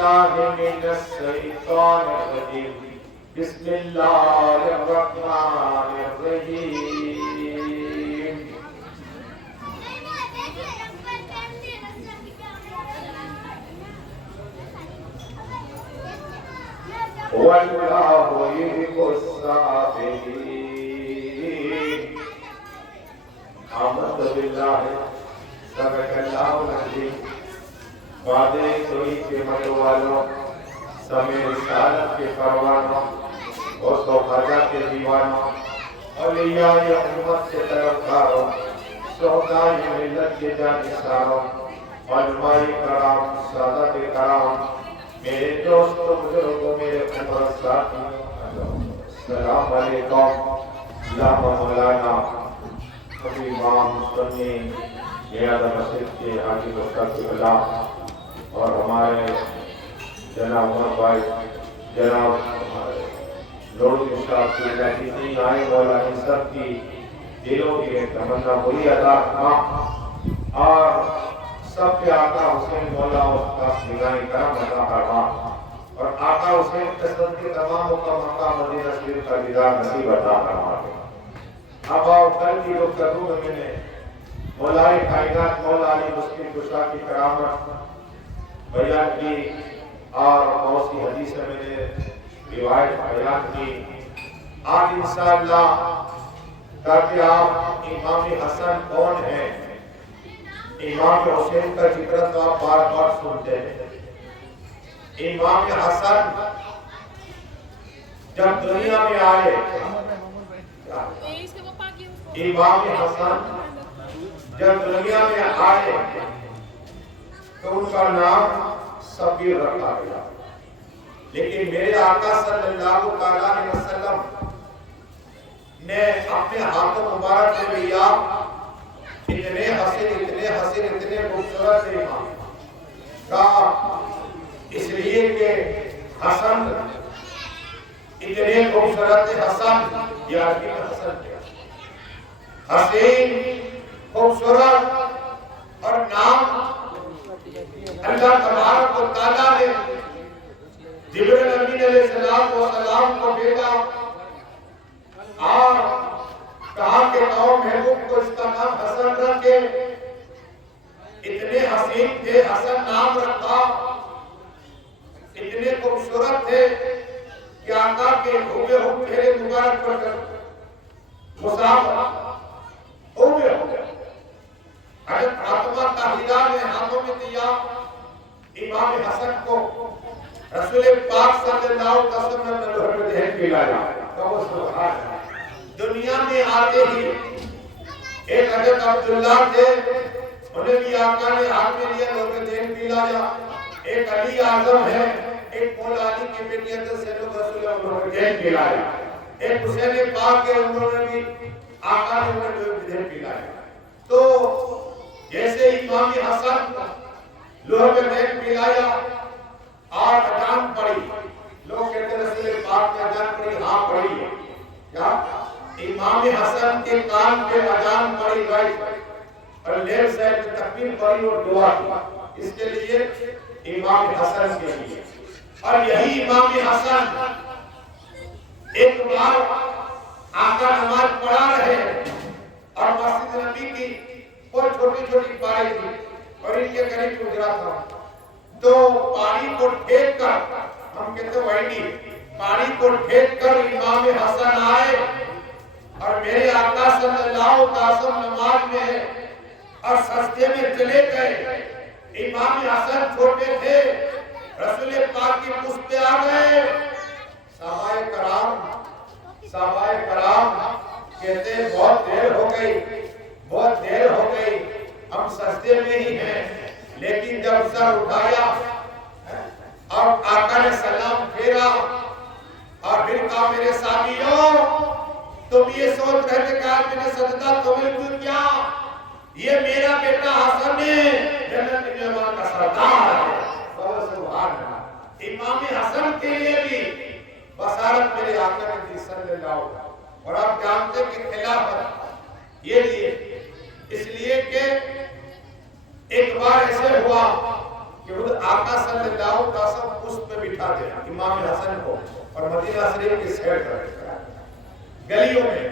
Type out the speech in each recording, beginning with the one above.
باللہ من الشیطان الرجیم بسم اللہ الرحمن الرحیم واللہ یحب الصابرین آمنت باللہ صدق اللہ العظیم وعدے کوئی کے مرنے والوں سمے رسالت کے پروانوں اور خواجہ کے دیوانوں اولیاء امت کے طرفداروں شہداء ملت کے جانثاروں علماء کرام سادات کرام میرے دوست و بزرگوں میرے عمر ساتھی السلام علیکم علامہ مولانا امام سنی میاد مسجد کے حاجی مشتاق اللہ اور ہمارے جناب عمر بھائی جناب لوڈ صاحب کی جتنی آئے مولا ان سب کی دلوں کی تمنا پوری عطا فرما اور سب کے آقا حسین مولا اس کا نگاہیں کرم عطا فرما اور آقا حسین قسمت کے تمام مقامات مدینہ شریف کا دیدار نصیب عطا فرما اب آؤ کل کی گفتگو میں نے مولائے کائنات مولا علی مسلم کشا کی کرامت بیان کی اور بہت سی حدیث میں نے روایت بیان کی آج انشاءاللہ تاکہ آپ امام حسن کون ہیں امام حسین کا ذکر تو آپ بار بار سنتے ہیں امام حسن جب دنیا میں آئے امام حسن جب دنیا میں آئے تو ان کا نام صبیر رکھا گیا لیکن میرے آقا صلی اللہ علیہ وسلم نے اپنے ہاتھوں مبارک سے لیا اتنے حسین اتنے خوبصورت امام کا اس لیے کہ حسن اتنے خوبصورت حسن یا حسن حسین خوبصورت اور نام اللہ تبارک و تعالیٰ نے جبرائیل امین علیہ السلام کو بھیجا اور کہا کہ قوم محبوب کو اس کا نام حسن رکھے اتنے حسین تھے حسن نام رکھا اتنے خوبصورت تھے کہ آقا کے ہوئے چہرے مبارک پر مصاب ہو گیا حضرت فاطمہ طاہرہ نے ہاتھوں میں دیا امام حسن کو رسول پاک صلی اللہ علیہ وسلم نے لوہے پہ دہن پلایا دنیا میں آتے ہی ایک حضرت عبداللہ تھے انہیں بھی آقا نے ہاتھ میں لیا لوہے پہ دہن پلایا ایک علی اعظم ہے ایک مولا علی کی بیٹی حضرت سید رسول اللہ لوہے پہ دہن پلایا ایک حسین پاک کے انہوں نے بھی آقا نے انہیں لوہے پہ دہن پلایا تو جیسے امام حسن لوہے پہ دہن پلایا اور اذان پڑھی لوگ کہتے ہیں رسول پاک نے اذان پڑھی ہاں پڑھی ہے کیا امام حسن کے کان پہ اذان پڑھی گئی اور لیفٹ سائڈ پہ تکبیر پڑھی اور دعا کی اس کے لیے امام حسن کے لیے اور یہی امام حسن ایک بار آقا نماز پڑھا رہے اور مسجد نبی کی وہ چھوٹی چھوٹی پاری تھی اور ان کے قریب گزرا تھا تو پانی کو ٹھیک کر ہم کہتے ہیں وائنی پانی کو ٹھیک کر امام حسن آئے اور میرے آقا صلی اللہ علیہ وسلم نماز میں ہے اور سجدے میں چلے گئے امام حسن چھوٹے تھے رسول پاک کی پشت پہ آ گئے صحابہ کرام کہتے ہیں بہت دیر ہو گئی ہم سجدے میں ہی ہیں لیکن جب سر اٹھایا اور آقا نے سلام پھیرا اور پھر کہا میرے ساتھیوں تم یہ سوچ رہے تھے کہ آج میں نے سجدہ تمہیں کیوں کیا یہ میرا بیٹا حسن ہے جنت نعمان کا سردار ہے سبحان اللہ امام حسن کے لیے بھی بصارت میرے آقا نے دی صلی اللہ علیہ وسلم اور آپ جانتے کہ خلافت یہ لیے اس لیے کہ ایک بار ایسے ہوا کہ آقا صلی اللہ علیہ وسلم بٹھا دیا امام حسن کو اور مدینہ شریف کی سیر کرتے گلیوں میں.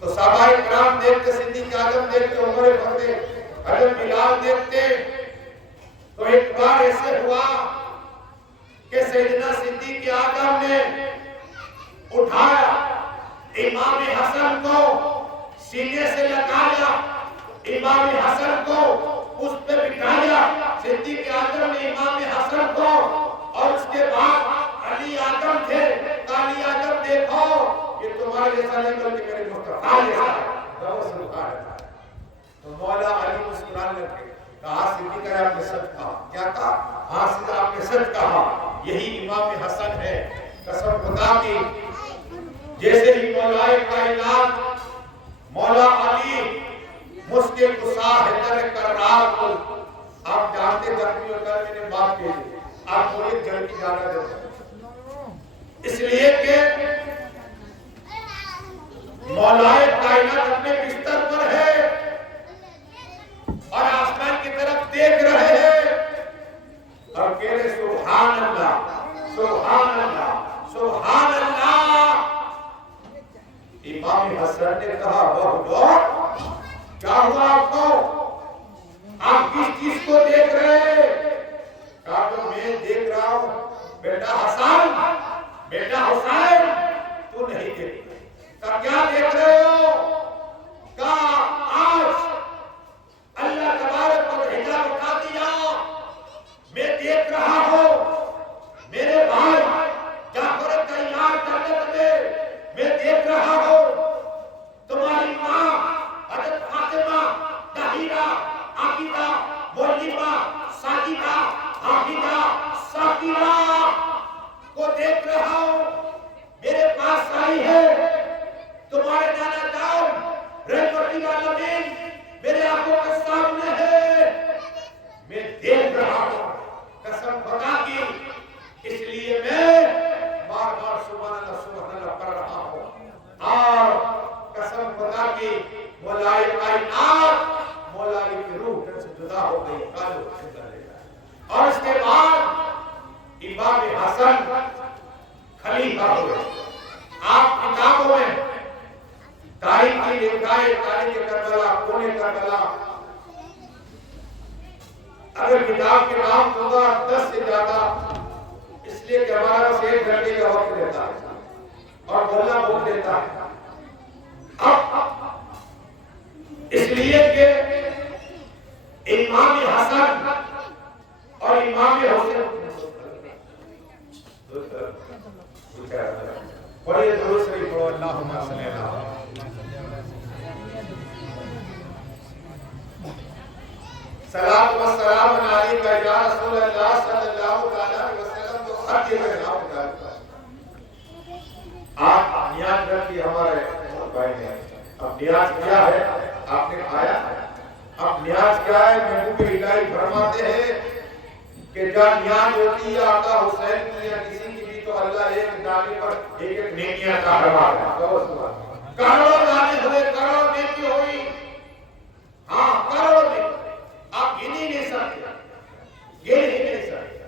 تو صحابہ کرام دیکھتے، صدیق اعظم دیکھتے، عمر فاروق، حضرت بلال دیکھتے. تو ایک بار ایسے ہوا کہ سیدنا صدیق اعظم نے اٹھایا امام حسن کو، سینے سے لگایا، امام حسن کو اس پہ بٹھایا. صدیق اعظم نے امام حسن کو، اور اس کے بعد علی اعظم تھے. علی اعظم دیکھو یہ تمہارے جیسا نہیں بلکہ میرے مصطفیٰ جیسا ہے. تو مولا علی مسکرانے لگے، کہا صدیق نے آپ نے سچ کہا. کیا کہا؟ ہاں صدیق آپ نے سچ کہا، یہی امام حسن ہے. قسم خدا کی جیسے ہی مولا کائنات مولا علی مسکن کسا ہے در کرار کو. آپ جانتے زخمی ہوتا میں نے بات کی، آپ کو ایک جل کی جانا دیتا اس لیے کہ مولا کائنات اپنے بستر پر ہے اور آسمان کی طرف دیکھ رہے ہیں اور کہہ رہے سبحان اللہ سبحان اللہ سبحان اللہ. امام حسن نے کہا بہت کیا ہوا آپ کو؟ آپ کس چیز کو دیکھ رہے ہیں؟ کہا تو میں دیکھ رہا ہوں بیٹا حسن، بیٹا حسین تو نہیں دیکھ رہے. کہا کیا دیکھ رہے ہو؟ کہا آج اللہ تبارک و تعالی بتا دیا میں دیکھ رہا ہوں میرے بھائی جعفر تیار کرنے لگے. میں دیکھ رہا ہوں تمہاری ماں حضرت فاطمہ طاہرہ عابدہ مولمہ ساجدہ حافظہ شاکرہ کو دیکھ رہا ہوں. میرے پاس آئی ہے تمہارے نانا جان رحمت للعالمین میرے آنکھوں کے سامنے ہے. میں دیکھ رہا ہوں قسم خدا کی. اس لیے میں بار بار سبحان اللہ پڑھ رہا ہوں. اور قسم خدا کی مولا کائنات مولا علی کی روح سے جدا ہو گئی. اور اس کے بعد امام حسن خلیفہ ہوئے. آپ کتابوں میں تاریخ کی لکھا ہے، تاریخ کربلا، کونے کربلا. اگر کتاب کے نام ہوگا 10 سے زیادہ، اس لیے کہ ہمارا بس 1 گھنٹے کا وقت لیتا ہے اور بولنا بول دیتا ہے. اس لیے کہ امام حسن اور امام حسین بڑے درود شریف پڑھو. اللہم صلی اللہ صلاۃ و سلام علیک یا رسول اللہ صلی اللہ علیہ وسلم. تو ہر جگہ نام اٹھاتا آپ نیاز رکھیے. ہمارے بھائی نے اب نیاز کیا ہے آپ نے کھایا. اب نیاز کیا ہے؟ محبوب الہی فرماتے ہیں کہ جب نیاز ہوتی ہے آقا حسین کی یا کسی کی بھی تو اللہ ایک دانے پر ایک ایک نیکیاں کا فرماتا ہے. کروڑوں دانے ہوئے، کروڑوں نیکی ہوئی. ہاں کروڑوں نیکی آپ گن ہی نہیں سکتے، گن ہی نہیں سکتے.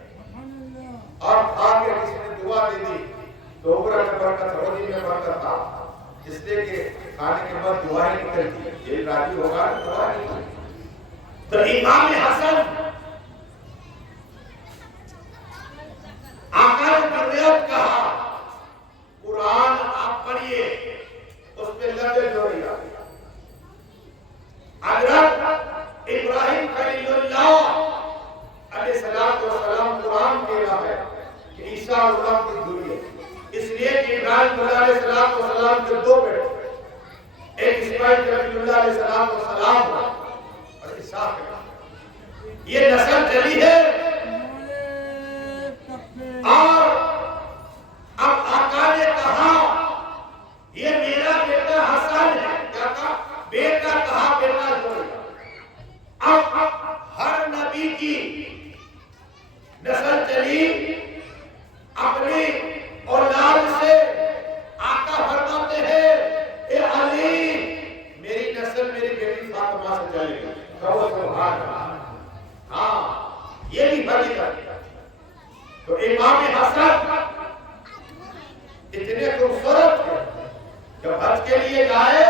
اور کھا کے کسی نے دعا دے دی تو عمر میں برکت، روزی میں برکت تھا. اس لیے کہ کھانے کے بعد دعا ہی نکلتی ہے. یہ راضی ہوگا دعا نہیں نکلتی. تو امام حسن آقا نے تربیت کہا قرآن آپ پڑھیے اس پہ لبے جوڑی آ گیا. حضرت ابراہیم خلیل اللہ علیہ السلام قرآن کہہ رہا ہے کہ عیسیٰ اللہ کی ذریہ. اس لیے کہ ابراہیم علیہ السلام کے 2 بیٹے، ایک اسماعیل خلیل اللہ علیہ السلام اور اسحاق. یہ نسل چلی ہے. اور اب آقا نے کہا یہ میرا بیٹا حسن ہے. کیا کہا؟ بیٹا کہا، بیٹا جوڑا. اب ہر نبی کی نسل چلی اپنی اولاد سے. آقا فرماتے ہیں اے علی میری نسل میری بیٹی فاطمہ سے چلے گی. کہو سبحان اللہ. ہاں یہ بھی بڑی بات ہے. تو امام حسن اتنے خوبصورت تھے، جب حج کے لیے گئے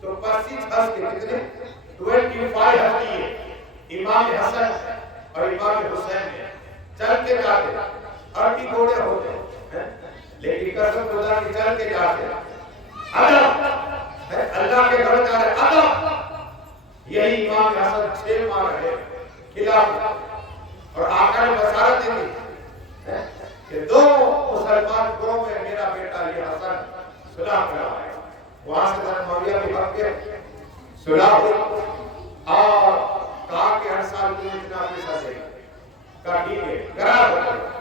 تو 25 حج کے کتنے 25 حج کیے امام حسن اور امام حسین نے، چل کے جاتے، عربی گھوڑے ہوتے لیکن قسم خدا کی چل کے جاتے، ادب اللہ کے گھر جا رہے ادب، یہی امام حسن 6 ماہ رہے خلافت، اور آقا نے بشارت دی کہ 2 مسلمان گروہ میں میرا بیٹا یہ حسن صلح کرائے، وہاں سے حضرت معاویہ بھی حق کے صلح ہوئی اور کہا کہ ہر سال کی اتنا پیسہ دے کہا ٹھیک ہے قرار ہو گیا۔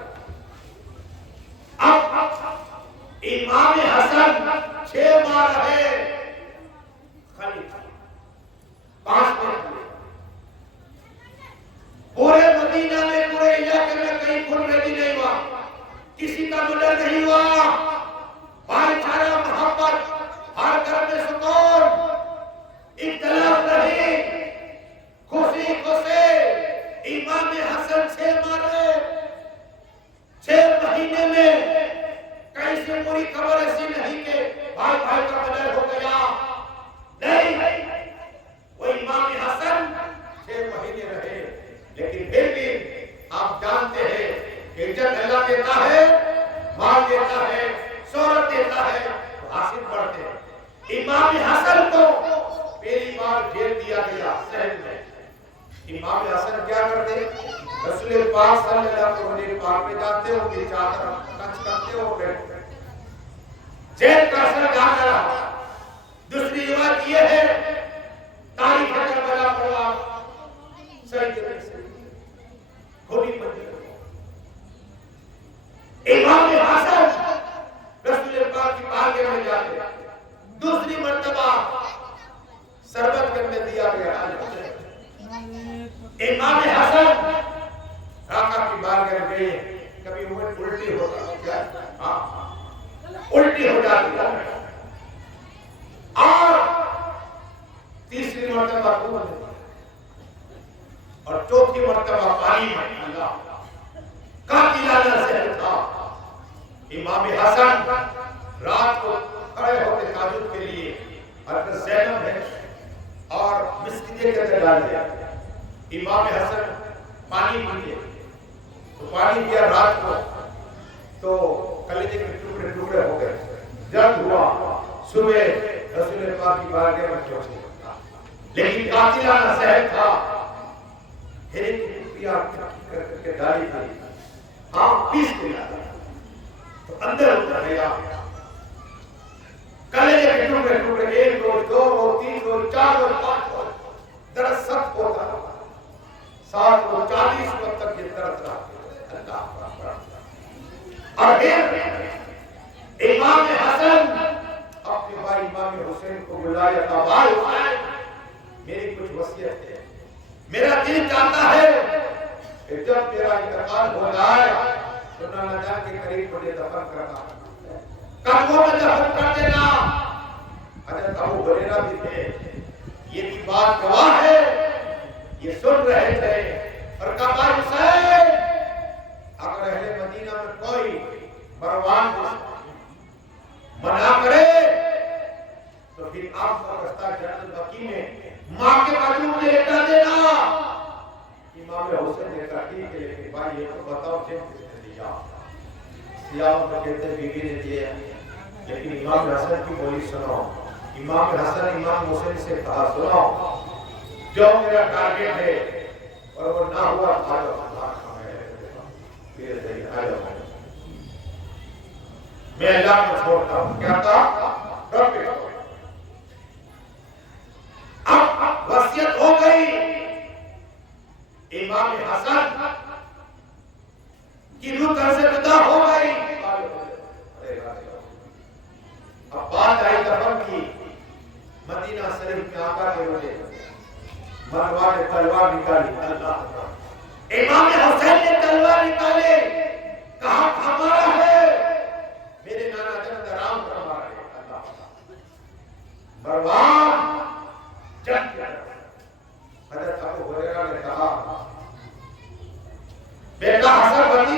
اب امام حسن 6 ماہ رہے خلیفہ، 5 ماہ پورے مدینہ میں، پورے علاقے میں کہیں کھل ریڈی نہیں ہوا، کسی کا مدر نہیں ہوا، بھائی چارہ محبت، ہر گھر میں سکون، اختلاف نہیں، خوشی خوشی۔ امام حسن 6 ماہ 6 مہینے میں کہیں سے پوری خبر ایسی نہیں کہ بھائی بھائی کا مدر ہو گیا، نہیں، وہ امام حسن 6 مہینے رہے، لیکن پھر بھی آپ جانتے ہیں کہ جب اللہ دیتا ہے، مال دیتا ہے، شہرت دیتا ہے، تو حاصل بڑھتے ہیں۔ امام حسن کو پہلی بار جیل دیا گیا شہر میں۔ امام حسن کیا کرتے؟ رسول پاک صلی اللہ علیہ وسلم پہ جاتے ہو، کہ چادر ٹچ کرتے ہو، بیٹھتے جیل کا اثر جاتا رہا۔ دوسری روایت یہ ہے، تاریخ کربلا پڑھا صحیح طرح سے کھولی پڑی۔ امام حسن رسول پاک کی بارگاہ میں جاتے، دوسری مرتبہ شربت کرنے دیا گیا۔ امام حسن آقا کی بارگاہ میں گئے، کبھی وہ الٹی ہوتا کیا؟ الٹی ہو جاتی ہے، اور تیسری مرتبہ خون، اور چوتھی مرتبہ پانی میں اللہ قاتلانہ زہر تھا۔ امام حسن رات کو کھڑے ہوتے تہجد کے لیے، حضرت زینب ہے اور مسکینے کے اندر ڈالے، امام حسن پانی پیے، تو پانی پیا رات کو تو کلیجے کے ٹکڑے ٹکڑے ہو گئے، درد ہوا، صبح رسول پاک کی بارگاہ میں پہنچے، لیکن قاتلانہ زہر تھا، ہیرے کی ٹکڑیاں کر کے ڈالی تھی، پیس دیا تو اندر اتر گیا، کلیجے کے ٹکڑے ٹکڑے، 1 روز 2 روز 3 روز 4 روز 5 روز درد سخت ہوتا، 7 روز 40 روز تک یہ درد رہا۔ اور پھر امام حسن اپنے بھائی امام حسین کو بلایا تھا، بھائی حسین میری کچھ وصیت ہے، میرا دل چاہتا ہے کہ جب میرا انتقال ہو جائے تو نانا جان کے قریب مجھے دفن کرنا، قبروں میں دفن کر دینا۔ حضرت ابو ہریرہ بھی تھے، یہ بھی بات گواہ ہے، یہ سن رہے تھے، اور کہا بھائی حسین اگر اہل مدینہ میں کوئی مروان کو منع کرے تو پھر آپ کا رستہ جنت البقیع میں ماں کے قدموں میں لٹا دینا۔ امام حسین نے کہا ٹھیک ہے، لیکن بھائی یہ تو بتاؤ جن کس نے دیا؟ سیاہوں کو کہتے ہیں بیوی نے دیا، لیکن امام حسن کی بولی سنو۔ امام حسن امام حسین سے کہا سنو، جو میرا ٹارگٹ ہے اور وہ نہ ہوا آجو میں اللہ کو چھوڑتا ہوں، کیا تھا رب کو۔ اب وصیت ہو گئی، امام حسن کی روح گھر سے جدا ہو گئی، اب بات آئی دفن کی، مدینہ شریف میں آقا کے روزے مروان نے تلوار نکالی، اللہ امام حسین نے تلوار نکالے، کہا ہمارا ہے، میرے نانا جان درام پر ہمارا ہے، اللہ مروان جنگ کیا۔ حضرت ابو ہریرہ نے کہا بیٹا حسن بن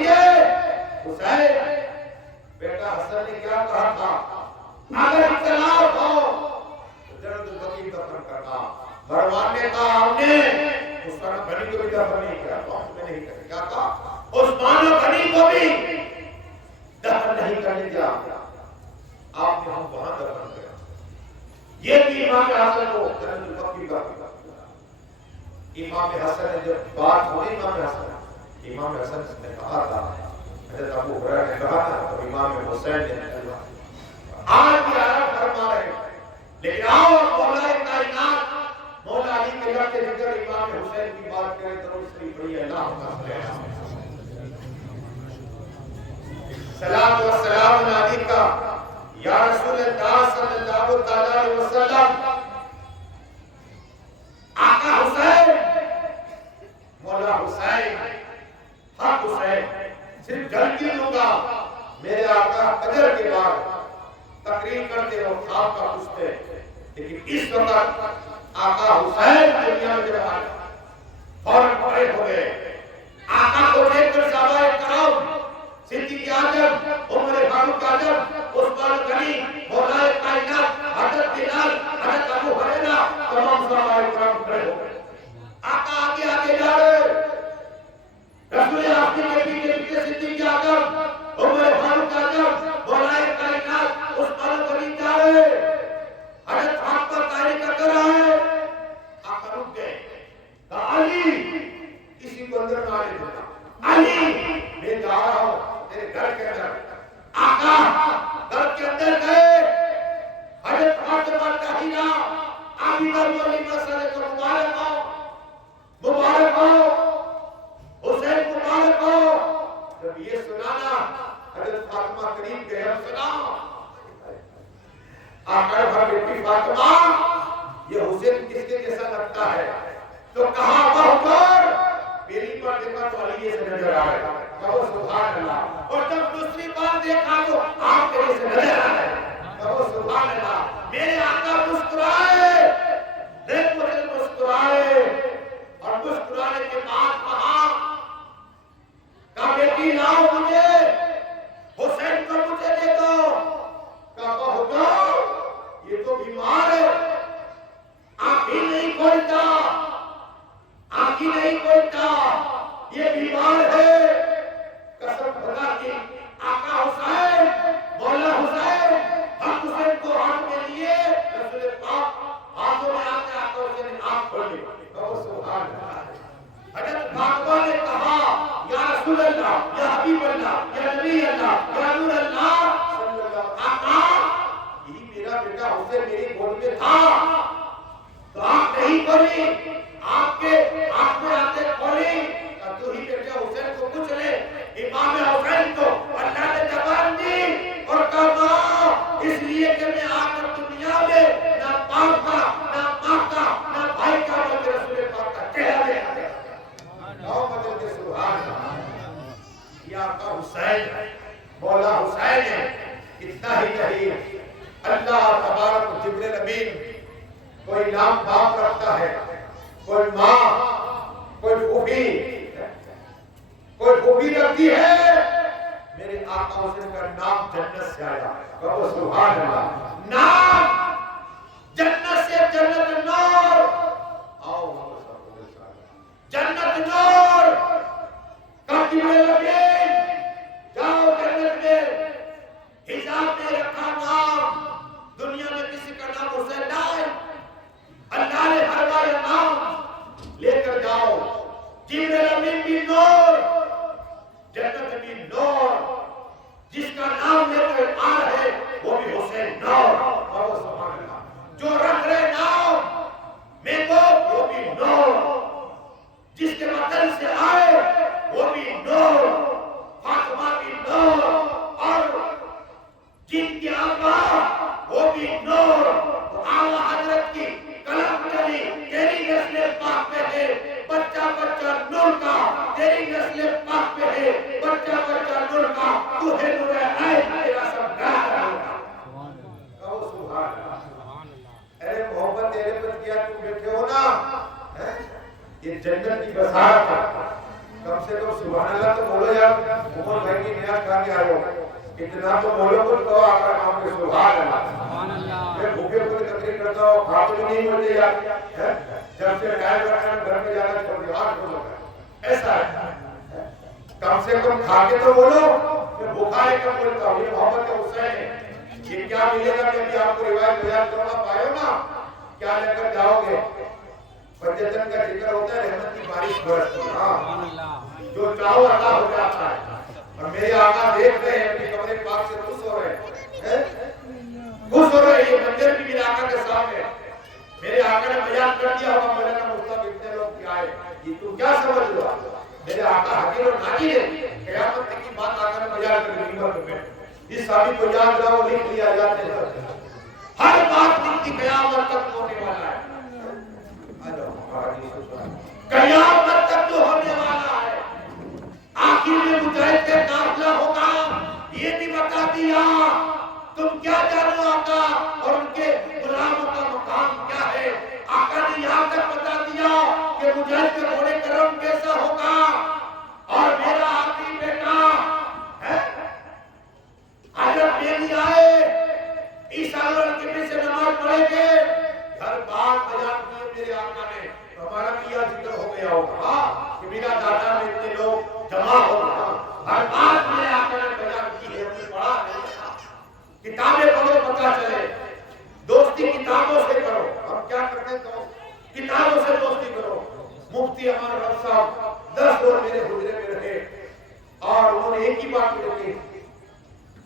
نہیں کرے. کیا کہا؟ عثمان غنی کو بھی دفن نہیں کرنے دیا. آپ نے ہم وہاں دفن کیا. یہ بھی امام حسن کو جنت البقیع کا. امام حسن نے جب بات ہوئی امام حسن نے کہا تھا، حضرت ابو ہریرہ نے کہا تھا، تو امام حسین نے کہا آج بھی عرب فرما رہے ہیں، لیکن آؤ مولا کائنات مولا علی کے لڑکے ذکر امام حسین کی بات کریں تو اس کی بڑی اللہ کا سلام و سلام علیک یا رسول اللہ صلی اللہ علیہ وسلم. آقا حسین، مولا حسین، حق حسین، صرف جلدی دوں گا. میرے آقا فجر کے بعد تقریر کرتے اور خواب کا پوچھتے، لیکن اس وقت آقا حسین دنیا میں جب آئے فوراً کھڑے ہو گئے. آقا کو دیکھ کر صحابہ کرام، صدیق اعظم، عمر فاروق اعظم، عثمان غنی، مولا کائنات، حضرت بلال، حضرت ابو ہریرہ، تمام صحابہ کرام کھڑے ہو گئے. آقا آگے آگے جا رہے، رسول آخر کے پیچھے پیچھے صدیق اعظم، عمر فاروق اعظم، مولا کائنات، عثمان غنی جا رہے. حضرت فاطمہ طاہرہ کا کر رہا ہے. آقا رک گئے، کہا علی کسی کو اندر نہ آنے دینا. علی میں جا رہا ہوں تیرے گھر کے اندر. آقا گھر کے اندر گئے. حضرت فاطمہ طاہرہ عابدہ مولوی مسئلے کو مبارک ہو، مبارک ہو، حسین مبارک ہو. جب یہ سنانا حضرت فاطمہ قریب گئے اور سنا. آقا بھر بیٹی فاطمہ یہ حسین کس کے جیسا لگتا ہے؟ تو کہا بہتر پہلی بار دیکھا تو علی سے نظر آ رہا ہے. کہو سبحان اللہ. اور جب دوسری بار دیکھا تو آپ کے سے نظر آ رہا ہے. کہو سبحان اللہ. میرے آقا مسکرائے، دیکھ مجھے مسکرائے، اور مسکرانے کے بعد کہا بیٹی لاؤ مجھے، حسین کو مجھے دے دو. کہا بہتر یہ تو بیمار ہے، آنکھ ہی نہیں کھولتا، آنکھ ہی نہیں کھولتا، یہ بیمار ہے. قسم خدا کی آقا حسین، مولا حسین، حق حسین کو ہاتھ میں لیے، رسول پاک ہاتھوں میں آتے آقا حسین نے آنکھ کھولی. کہو سبحان اللہ. حضرت فاطمہ نے کہا یا رسول اللہ، یا حبیب اللہ، یا نبی اللہ، یا نور اللہ صلی اللہ. آقا یہی میرا بیٹا حسین میری گود میں تھا تو آپ نہیں کھولی، آپ کے ہاتھ میں آتے کھولی. تو ہی بیٹا حسین کو پوچھ لے. امام حسین کو اللہ نے زبان دی اور کہا اس لیے کہ میں آ کر دنیا میں نہ باپ کا، نہ ماں کا، نہ بھائی کا، بلکہ رسول پاک کا چہرہ دیکھا گیا. نو بدل کے سبحان اللہ. یہ آقا حسین، مولا حسین ہے. اتنا ہی نہیں، اللہ تبارک جبریل امین کوئی نام باپ رکھتا ہے، کوئی ماں، کوئی پھوپھی، کوئی پھوپھی رکھتی ہے. میرے آقا حسین کا نام جنت سے آیا. کہو سبحان اللہ. نام جنت سے، جنت نور. آؤ جنت نور کاٹی میں لگے جاؤ. جنت میں حجاب میں رکھا نام. دنیا میں کسی کا نام حسین نہ ہے. اللہ نے فرمایا نام لے کر جاؤ. جبریل امین بھی نور، جنت بھی نور. جس کا نام لے کر آ رہے وہ بھی حسین نور. اور سبحان اللہ. جو رکھ رہے نام میں وہ بھی نور. جس کے وطن سے آئے وہ بھی نور. فاطمہ بھی نور، اور جن کے آقا وہ بھی نور. آقا حضرت کی کلام چلی تیری نسل پاک میں ہے بچہ بچہ نور کا. تیری نسل پاک میں ہے بچہ بچہ نور کا. تو ہے نور عین تیرا سب گاہ ہوگا. کہو سبحان اللہ. اے محبت تیرے پر کیا تم بیٹھے ہو نا، یہ جنت کی بساط ہے. کم سے کم سبحان اللہ تو بولو یار. عمر بھائی کی نیاز کھا کے آئے ہو، اتنا تو بولو کچھ تو آقا نام کے سبحان اللہ. میں بھوکے کوئی تقریر کرتا ہوں، کھاتے بھی نہیں ملتے یار. جب سے ٹائم رکھنا گھر میں جانا چھوڑ دیا. ایسا ہے کم کھا کے تو بولو، میں بھوکا ہے کم بولتا ہوں، یہ محبت حسین ہے۔ یہ کیا ملے گا کہ ابھی آپ کو روایت بیان کرنا پائے ہو نا، کیا لے کر جاؤ گے؟ پنجتن کا ذکر ہوتا ہے رحمت کی بارش برستی، ہاں جو چاہو عطا ہو جاتا ہے۔ اور میرے آقا دیکھ رہے ہیں اپنے کمرے پاک سے خوش ہو رہے ہیں، خوش ہو رہے ہیں، یہ منظر بھی میرے آقا کے سامنے۔ میرے آقا نے بیان کر دیا ہوگا مولانا مصطفی اتنے لوگ کیا ہے، یہ تو کیا سمجھ لو؟ میرے آقا حقیر اور ناجر ہے، قیامت تک کی بات آقا نے بیان کر دی ممبر پہ۔ اس صحابی کو یاد رہو، لکھ لیا جاتے ہیں، ہر بات دن کی قیامت تک ہونے والا ہے، قیامت تک تو ہونے والا ہے۔ آخر میں مجاہد کا قافلہ ہوگا، یہ بھی بتا دیا تم کیا جانو آقا اور ان کے غلاموں کا مقام کیا ہے۔ آقا نے یہاں تک بتا دیا کہ مجاہد کا گھوڑے کا رنگ کیسا ہوگا، اور میرا آخری بیٹا ہے حضرت میری آئے عیسیٰ کے سے نماز پڑھیں گے، ہر بات بیان کی میرے آقا نے، ہمارا بھی یہ ذکر ہو گیا ہوگا کہ میرا دادا میں اتنے لوگ جمع ہو گیا، ہر بات میرے آقا نے بیان کی ہے، ہم نے پڑھا نہیں تھا۔ کتابیں پڑھو پتہ چلے، دوستی کتابوں سے کرو، ہم کیا کرتے تو کتابوں سے دوستی کرو۔ مفتی امان رب صاحب 10 روز میرے حجرے میں رہے اور انہوں نے ایک ہی بات کہی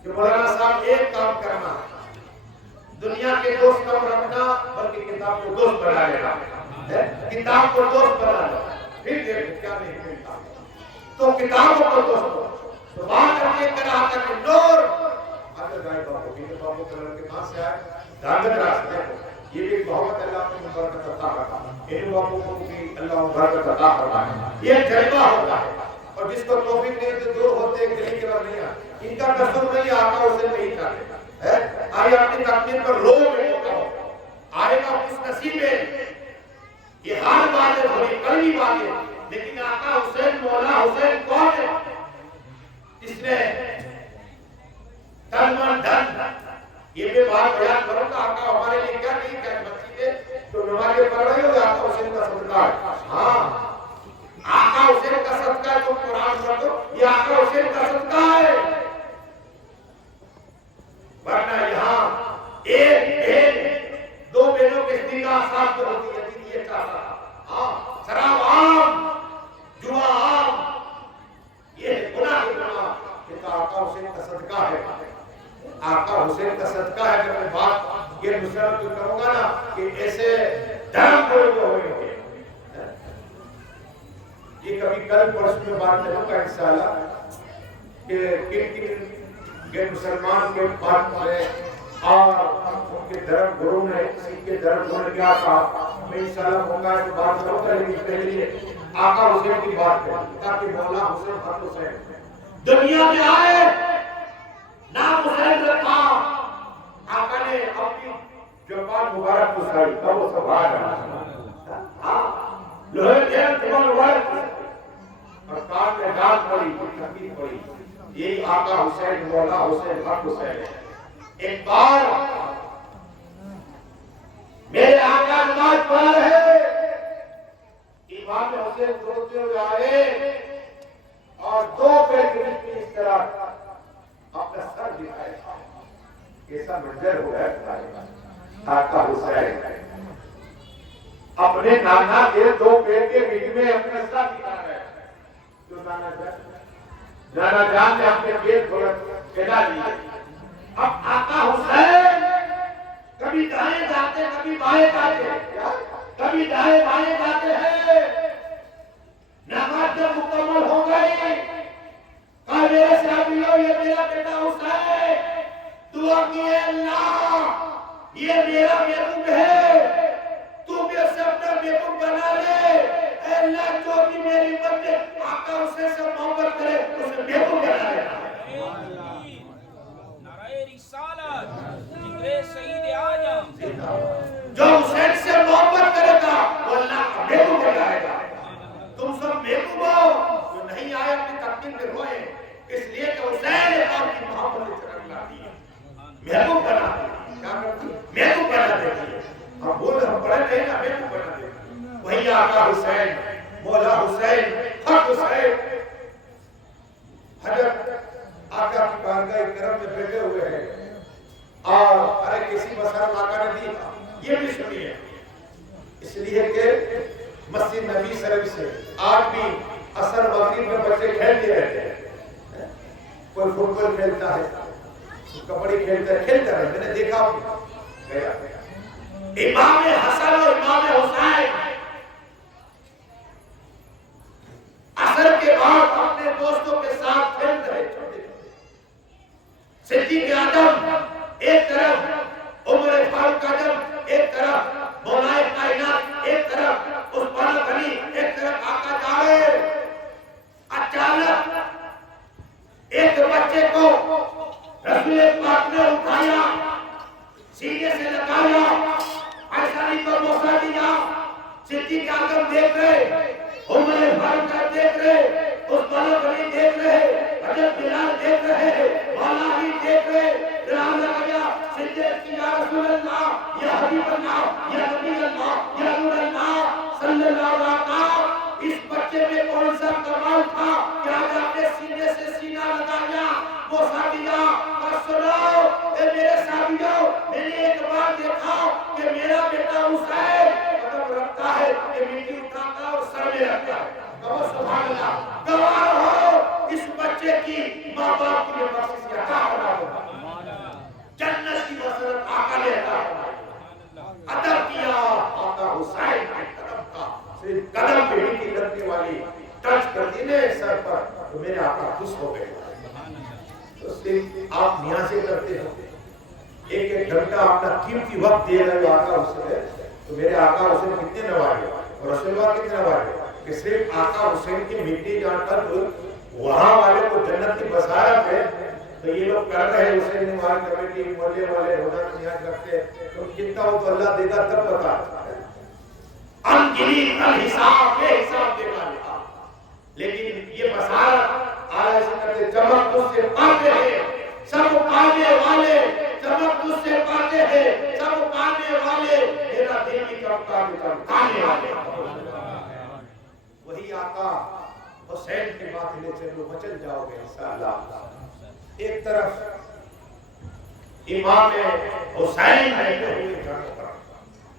کہ مولانا صاحب ایک کام کرنا، دنیا کے دوست کم رکھنا بلکہ کتاب کو دوست بنا لینا، کتاب کو دوست بنا لینا، پھر دیکھو کیا نہیں ملتا، تو کتابوں کو دوست ہو۔ تو بات کرنے کا آتا کہ نور آگے گائے بابو بیٹے بابو کلر کے کہاں سے آئے دانگت راستے کو، یہ بھی محمد اللہ کو مبارکت عطا کرتا ہے، ان بابو کو بھی اللہ مبارکت عطا کرتا ہے، یہ جذبہ ہوتا ہے۔ اور جس کو توفیق نہیں تو دور ہوتے ہیں کہیں کے بعد نہیں آتے، ان کا دستور نہیں آتا اسے نہیں کرتے، آئے اپنی تقدیر پر رو میں ہوتا ہو، آئے گا کس نصیب ہے، یہ ہر بات ہے تھوڑی کڑوی بات ہے، لیکن آقا حسین مولا حسین کون ہے؟ اس نے تن من دھن، یہ بھی بات بیان کروں گا آقا ہمارے لیے کیا نہیں کیا مسجد ہے تو نمازیں پڑھ رہے ہو آقا حسین کا صدقہ ہے، ہاں آقا حسین کا صدقہ ہے، تم قرآن پڑھ دو یہ آقا حسین کا صدقہ ہے، ورنہ یہاں ایک بہن دو بہنوں کے نکاح ساتھ پر ہوتی ہے، یہ چاہتا ہاں شراب عام، جوا عام، یہ گناہ ہی گناہ، یہ آقا حسین کا صدقہ ہے، آقا حسین کا صدقہ ہے۔ جب میں بات یہ مسلم تو کروں گا نا کہ ایسے دھرم کوئی تو ہوئے ہوئے، یہ کبھی کل پرسوں میں بات کروں گا انشاءاللہ کہ کن کن کے مسلمان کے بات میں اور ان کے دھرم گرو نے ان کے دھرم گرو نے کیا کہا، میں انشاءاللہ ہوگا کہ بات کروں گا، لیکن پہلے آقا حسین کی بات کریں تاکہ مولا حسین حق حسین دنیا میں آئے، نام حسین رکھا، آقا نے اپنی جوان مبارک گزاری تب وہ سب آیا، لوہے دیر جوان مبارک اور کان میں ڈانٹ پڑی، تکلیف پڑی، یہی آقا حسین مولا حسین حق حسین ہے۔ ایک بار میرے آقا نماز پڑھ رہے، امام حسین روتے ہوئے آئے اور دو پیر کے بیچ میں اس طرح اپنا سر دکھائے، کیسا منظر ہو ہے آقا حسین اپنے نانا کے دو پیر کے بیچ میں اپنا سر دکھا رہے، تو نانا جان نے اپنے پیر تھوڑا پھیلا لیے۔ اب آقا حسین کبھی دائیں جاتے کبھی بائیں جاتے، کبھی دائیں بائیں جاتے ہیں، نماز جب مکمل ہو گئی کہا میرے صحابیوں یہ میرا بیٹا حسین، دعا کیے اللہ یہ میرا محبوب ہے، تو بھی اسے اپنا محبوب بنا لے، اے اللہ جو بھی میری بندے آقا حسین سے محبت کرے اسے محبوب بنا لے۔ جو حسین سے محبت کرے گا وہ اللہ کا محبوب بنائے گا۔ تم سب محبوب ہو، جو نہیں آئے اپنی تقدیر میں روئے، اس لیے کہ حسین نے آپ کی محبت سے رکھنا دی ہے، محبوب بنا دی، کیا کرتی محبوب بنا دیتی ہے، ہم بولے ہم پڑھے نہیں نا محبوب بنا دیتی، وہی آقا حسین مولا حسین حق حسین کھیلتا ہے، کبڈی کھیلتا ہے، کھیلتا ہے، میں نے دیکھا گیا امام حسن اور امام حسین عصر کے بعد اپنے دوستوں کے ساتھ کھیل رہے تھے۔ صدیق اعظم ایک طرف، عمر فاروق اعظم ایک طرف، مولا کائنات ایک طرف، عثمان غنی ایک طرف، آقا جا رہے۔ اچانک ایک بچے کو رسول پاک نے اٹھایا، سینے سے لگایا، عائشہ کو بوسہ دیا۔ صدیق اعظم دیکھ رہے، عمر فاروق دیکھ رہے، عثمان غنی دیکھ رہے، حضرت بلال دیکھ رہے، مولا علی دیکھ رہے۔ رہا لگایا صدیق کی یا رسول اللہ، یا حبیب اللہ، یا نبی اللہ، یا نور اللہ صلی اللہ علیہ وسلم۔ اس بچے میں کون سا کمال تھا کہ آج آپ نے سینے سے سینہ لگایا، بوسہ دیا؟ اور سنو اے میرے صحابیوں، میں نے ایک بار دیکھا کہ میرا بیٹا حسین قدم رکھتا ہے کہ مٹی اٹھاتا اور سر میں رکھتا ہے۔ کہو سبحان اللہ۔ گواہ ہو اس بچے کی ماں باپ کی بخشش سے عطا فرمائے، جنت کی مسرت آقا نے عطا فرمائی، ادب کیا آقا حسین کے قدم کا، صرف قدم پہ مٹی لگنے والی ٹچ کر دی نے سر پر تو میرے آقا خوش ہو گئے۔ تو صرف آپ نیازیں کرتے ہو، ایک ایک گھنٹہ اپنا قیمتی وقت دے رہے ہو آقا حسین، تو میرے آقا حسین کتنے نوازے اور رسول اللہ کتنے نوازے کہ صرف آقا حسین کی مٹی جان تک وہاں والے کو جنت کی بشارت ہے۔ تو یہ لوگ کر رہے ہیں حسین نواز کمیٹی محلے والے روزہ نیاز کرتے، تو کتنا ہو تو اللہ دے گا تب بتا۔ انگلی الحساب بے حساب دے گا، لیکن یہ بشارت آج سے کرتے چمک تجھ سے پاتے ہیں سب پانے والے، چمک تجھ سے پاتے ہیں سب پانے والے، میرا دل کی چمکانے والے۔ وہی آقا حسین کے قافلے سے لو مچل جاؤ گے انشاءاللہ۔ ایک طرف امام حسین بیٹھے ہوئے جانوں پر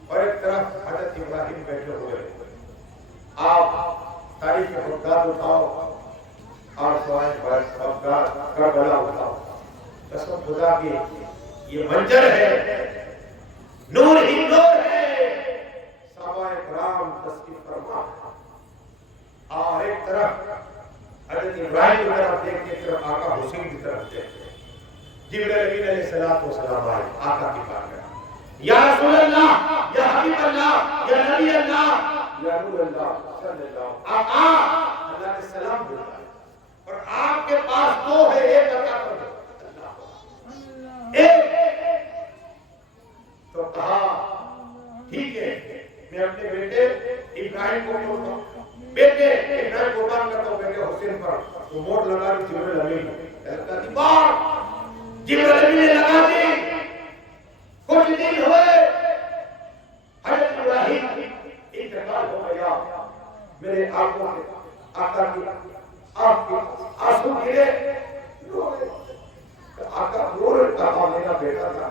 اور ایک طرف حضرت ابراہیم بیٹھے ہوئے۔ آپ تاریخ بغداد اٹھاؤ اور سوائے بغداد کربلا اٹھاؤ، قسم خدا کی یہ منظر ہے، نور ہی نور ہے، صحابہ کرام تشریف فرما، اور ایک طرف حضرت ابراہیم کی طرف دیکھتے، ایک طرف آقا حسین کی طرف دیکھتے۔ جبرائیل امین علیہ السلام آئے آقا کی بات کرا، یا رسول اللہ، یا حبیب اللہ، یا نبی اللہ، یا نور اللہ صلی اللہ۔ آقا اللہ نے سلام بھیجا اور آپ کے پاس دو ہے، ایک عطا کر دو، ایک۔ تو کہا ٹھیک ہے، میں اپنے بیٹے ابراہیم کو چھوڑتا ہوں، بیٹے ابراہیم قربان کرتا ہوں بیٹے حسین پر۔ تو موٹ لگا دی جبرائیل امین، کہتا دی بات جبرائیل امین نے لگا دی۔ کچھ دن ہوئے، حضرت ابراہیم انتقال ہو گیا، میرے آنکھوں کے آقا کی آپ کے آنسو گرے، آقا رو رہے، کہا میرا بیٹا تھا،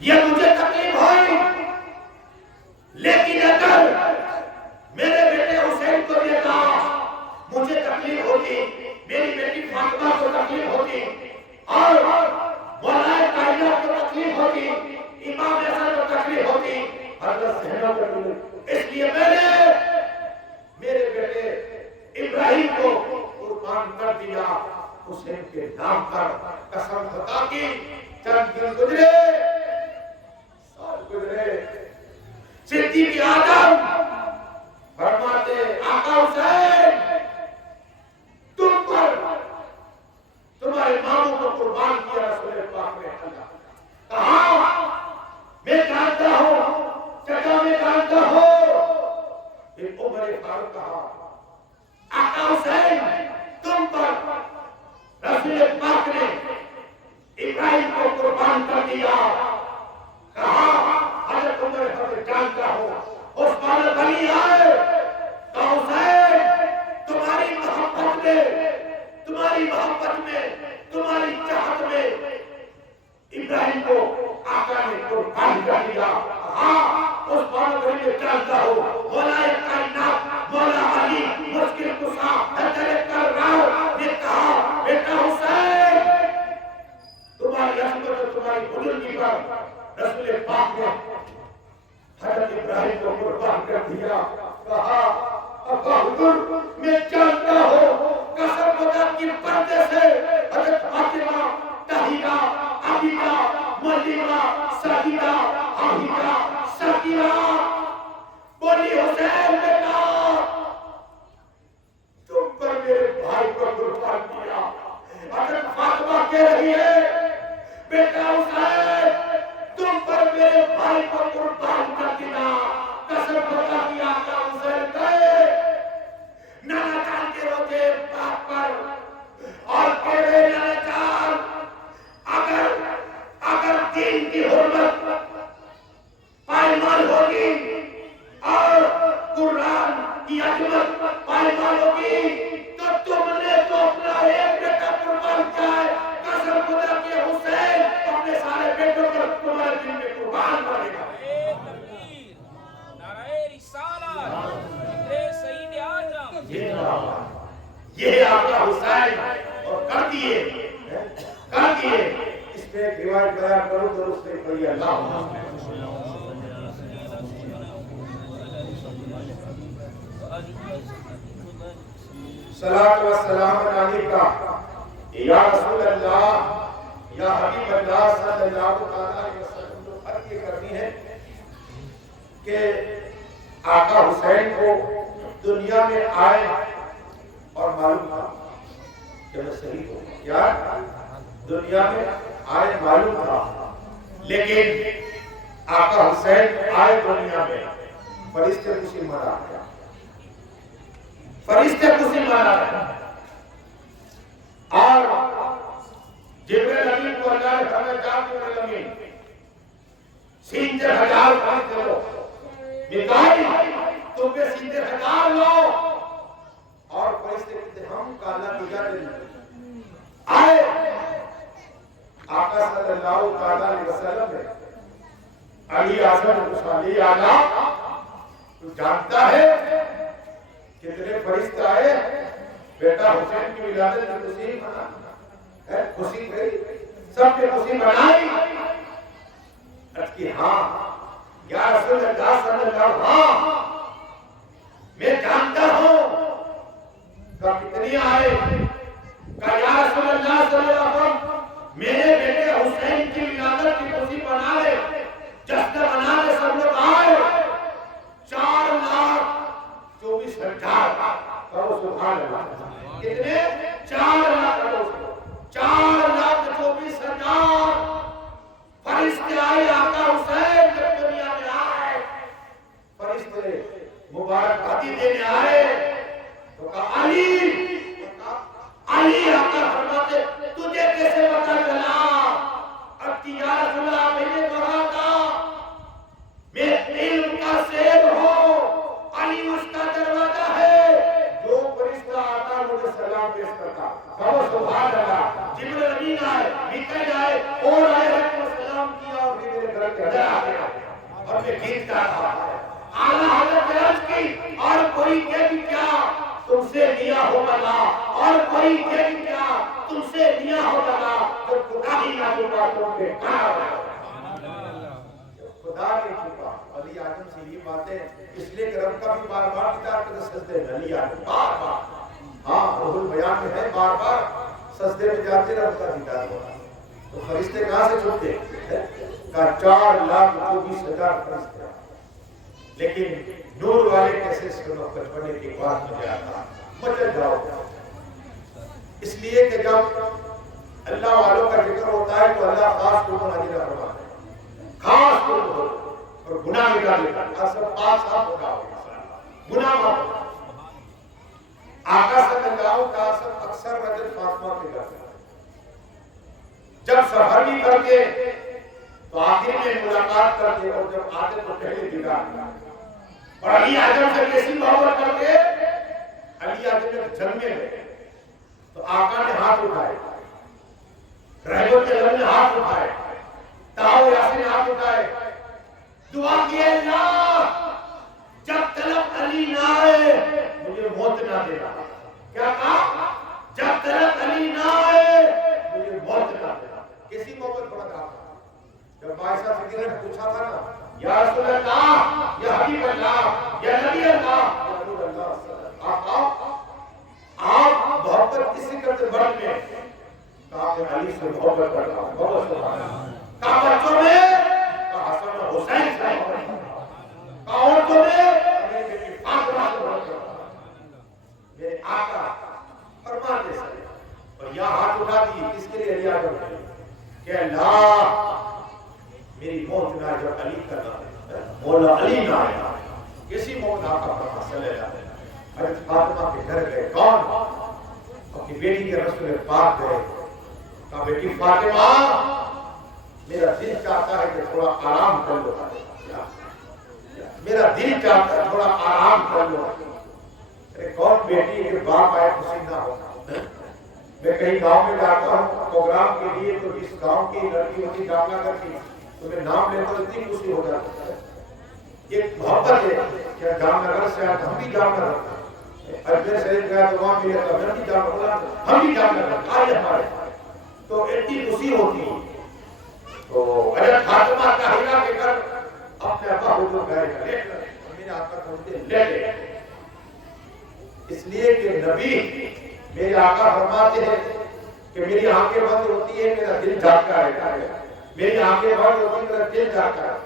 یہ مجھے تکلیف ہوئی، لیکن اگر میرے بیٹے حسین کو دیتا مجھے تکلیف ہوتی، میری بیٹی فاطمہ کو تکلیف ہوتی، اور مولا کائنات کو تکلیف ہوتی، امام حسن کو تکلیف ہوتی، حضرت زینب کو تکلیف۔ اس لیے میں نے میرے بیٹے ابراہیم کو قربان کر دیا حسین کے نام پر۔ قسم خدا کی چند دن گزرے، سال گزرے، صدیق اعظم فرماتے آقا حسین تم پر تمہارے ماموں کو قربان کیا رسول پاک نے کہا میں جانتا ہوں، چچا میں جانتا ہوں۔ پھر عمر فاروق کہا آقا حسین تم پر رسول پاک نے ابراہیم کو قربان کر دیا، کہا حضرت عمر فاروق جانتا ہوں۔ عثمان غنی آئے تو حسین تمہاری محبت میں، تمہاری محبت میں، تمہاری چاہت میں ابراہیم کو آقا نے قربان کر دیا۔ ہاں عثمان غنی میں جانتا ہوں، مولا کائنات مولا علی مشکل کشا حضرت کرار نے کہا بیٹا حسین کی پردے سے حضرت فاطمہ، طاہرہ، عابدہ، ملیمہ، ساجدہ، حامدہ، شاکرہ بولی حسین بیٹا تم پر میرے بھائی کو قربان کیا. حضرت فاطمہ کہہ رہی ہے بیٹا حسین تم پر میرے بھائی کو قربان کر دیا. قسم خدا کی آقا حسین گئے نانا جان کے روتے باپ پر اور کہہ رہے نانا جان اگر دین کی حرمت پائمال ہوگی اور قرآن کی عظمت پائمال ہوگی تو تم نے تو اپنا ایک بیٹا قربان کیا ہے. قسم خدا کی حسین اپنے سارے بیٹوں پر تمہارے دل میں قربان کرے گا. یہ آقا حسین اور کر دیے. اس میں ایک روایت بیان کرو تو اس نے پڑھی اللہ صلاۃ و سلام علیکہ یا رسول اللہ یا حبیب اللہ صلی اللہ علیہ وسلم. جو فرق یہ کرنی ہے کہ آقا حسین کو دنیا میں آئے اور معلوم تھا کہ میں صحیح ہوں. کیا دنیا میں آئے معلوم تھا لیکن آقا حسین آئے دنیا میں فرشتے خوشی منا گیا. فرشتے خوشی منا گیا اور جبرائیل امین کو اللہ نے فرمایا جا جبرائیل امین سینتے ہزار فرشتے لو. میکائیل تم پہ سینتے ہزار لو. اور فرشتے کہتے ہم کالا تجا دیں آئے. آقا صلی اللہ علیہ وسلم نے علی اعظم علی اعلیٰ تو جانتا ہے کتنے فرشتے آئے. بیٹا حسین کی ولادت کی خوشی منا خوشی گئی سب نے خوشی منائی. کہ ہاں یا رسول اللہ صلی اللہ علیہ وسلم ہاں میں جانتا ہوں کہ کتنی آئے. کہ یا رسول اللہ صلی اللہ علیہ وسلم میرے بیٹے حسین کی ولادت کی خوشی منا لے جشن منا لے. سب لوگ آئے 4,24,000 کرو سبحان اللہ. کتنے 4,24,000 فرشتے آئے. آقا حسین جب دنیا میں آئے فرشتے مبارکبادی دینے آئے تو کہا علی آقا فرماتے تجھے کیسے پتا چلا؟ اب کہ یا رسول اللہ میں نے کہا تھا میں علم کا سیب ہوں. علی اس کا دروازہ ہے جو فرشتہ آتا مجھے سلام پیش کرتا. کہو سبحان اللہ. جبرائیل امین آئے میکائیل آئے اور آئے سلام کیا اور میرے گھر کے اندر آ گیا اور میں گیت گا رہا. اعلیٰ حضرت نے عرض کی اور کوئی کہہ بھی کیا تم سے لیا ہوگا لا. اور کوئی کہہ بھی کیا تم سے لیا ہوگا لا. تو خدا ہی نہ چکا تم نے کہا خدا نے چکا. علی اعظم سے یہ باتیں اس لیے کہ رب کا بھی بار بار دیدار کرتے سجدے میں علی اعظم بار بار ہاں روح البیان میں ہے بار بار سجدے میں جاتے رب کا دیدار ہو رہا. تو فرشتے کہاں سے چھوٹتے کا 4,24,000 فرشتے. لیکن نور والے کیسے شناخت پڑھنے کے بعد مجھے آتا مچل جاؤ. اس لیے کہ جب اللہ والوں کا ذکر ہوتا ہے تو اللہ خاص کو مناجرہ فرماتا ہے خاص کو اور گناہ مٹا دیتا ہے. سب پاک صاف ہوگا گناہ معاف. آقا صلی اللہ علیہ وسلم اکثر رجل فاطمہ کے گھر جب سفر بھی کرتے تو آخر میں ملاقات کرتے اور جب آتے تو پہلے دیدار اور علی اعظم سے کیسی محبت کرتے. علی اعظم جب جنگے میں تو آقا نے ہاتھ اٹھائے رحمت کے نے ہاتھ اٹھائے تاؤ یاسین ہاتھ اٹھائے دعا کی اللہ جب طلب علی نہ آئے مجھے موت نہ دینا. کیا کہا؟ جب طلب علی نہ آئے مجھے موت نہ دینا. کسی موقع پڑا تھا جب عائشہ صدیقہ نے پوچھا تھا نا یا رسول اللہ یا حبیب اللہ یا نبی اللہ یا رسول اللہ آپ محبت کسی کرتے برد میں کہا کہ علی سے محبت کرتا ہوں. بہت سبحان اللہ. کہا بچوں میں کہا حسن و حسین سے محبت کرتا ہوں. کہا عورتوں میں میری بیٹی فاطمہ سے محبت کرتا ہوں. میرے آقا فرماتے ہیں اور یہاں ہاتھ اٹھا دی کس کے لیے ریا کرتے کہ اللہ میری موت نہ جب علی کا نام ہے مولا علی نہ آیا کسی موت آقا پر صلی اللہ علیہ وسلم حضرت فاطمہ کے گھر گئے. کون؟ اپنی بیٹی کے رسول پاک گئے. کہا بیٹی فاطمہ میرا دل چاہتا ہے کہ تھوڑا آرام کر لو. میرا دل چاہتا ہے تھوڑا آرام کر لو. کون بیٹی کے باپ آئے خوشی نہ ہو. میں کہیں گاؤں میں جاتا ہوں پروگرام کے لیے تو جس گاؤں کی لڑکی ہوتی داخلہ کرتی تو میں نام لیتا ہوں اتنی خوشی ہو جاتی ہے. ایک محبت ہے کہ جام نگر سے آئے ہم بھی جام نگر اجمیر شریف گیا تو وہاں ملے تو ہم بھی جام نگر ہم بھی جام نگر آئے ہمارے تو اتنی خوشی ہوتی ہے. تو حضرت فاطمہ طاہرہ کے گھر اپنے ابا حضور گئے میرے آقا پہنچتے لے لے اس لیے کہ نبی میرے آقا فرماتے ہیں کہ میری آنکھیں بند ہوتی ہے میرا دل جاگتا ہے. میری آنکھیں بند ہوتی ہے میرا دل جاگتا ہے.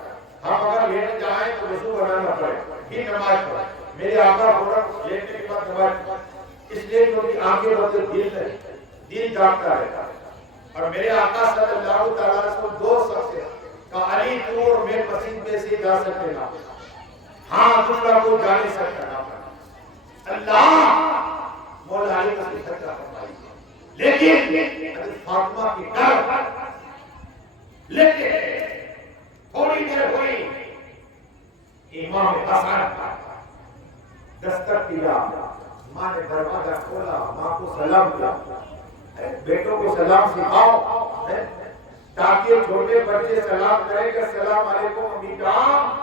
ہم اگر لیٹ جائیں تو وضو بنانا پڑے پھر نماز پڑھیں. میرے آقا فوراً لیٹنے کے بعد نماز پڑھیں اس لیے کہ آنکھیں بند دل جاگتا ہے. اور میرے آقا صلی اللہ تعالیٰ علیہ وسلم دو شخص ہیں کہ علی تو اور میں مسجد میں سے جا سکتے نا ہاں دوسرا کوئی جا نہیں سکتا نا اللہ مولا علی کا ذکر فرمائی. لیکن حضرت فاطمہ کی گھر لیتے تھوڑی دیر ہوئی امام حسن دستک دیا. ماں نے دروازہ کھولا ماں کو سلام کیا. بیٹوں کو سلام سکھاؤ تاکہ چھوٹے بچے سلام کریں کہ السلام علیکم امی جان.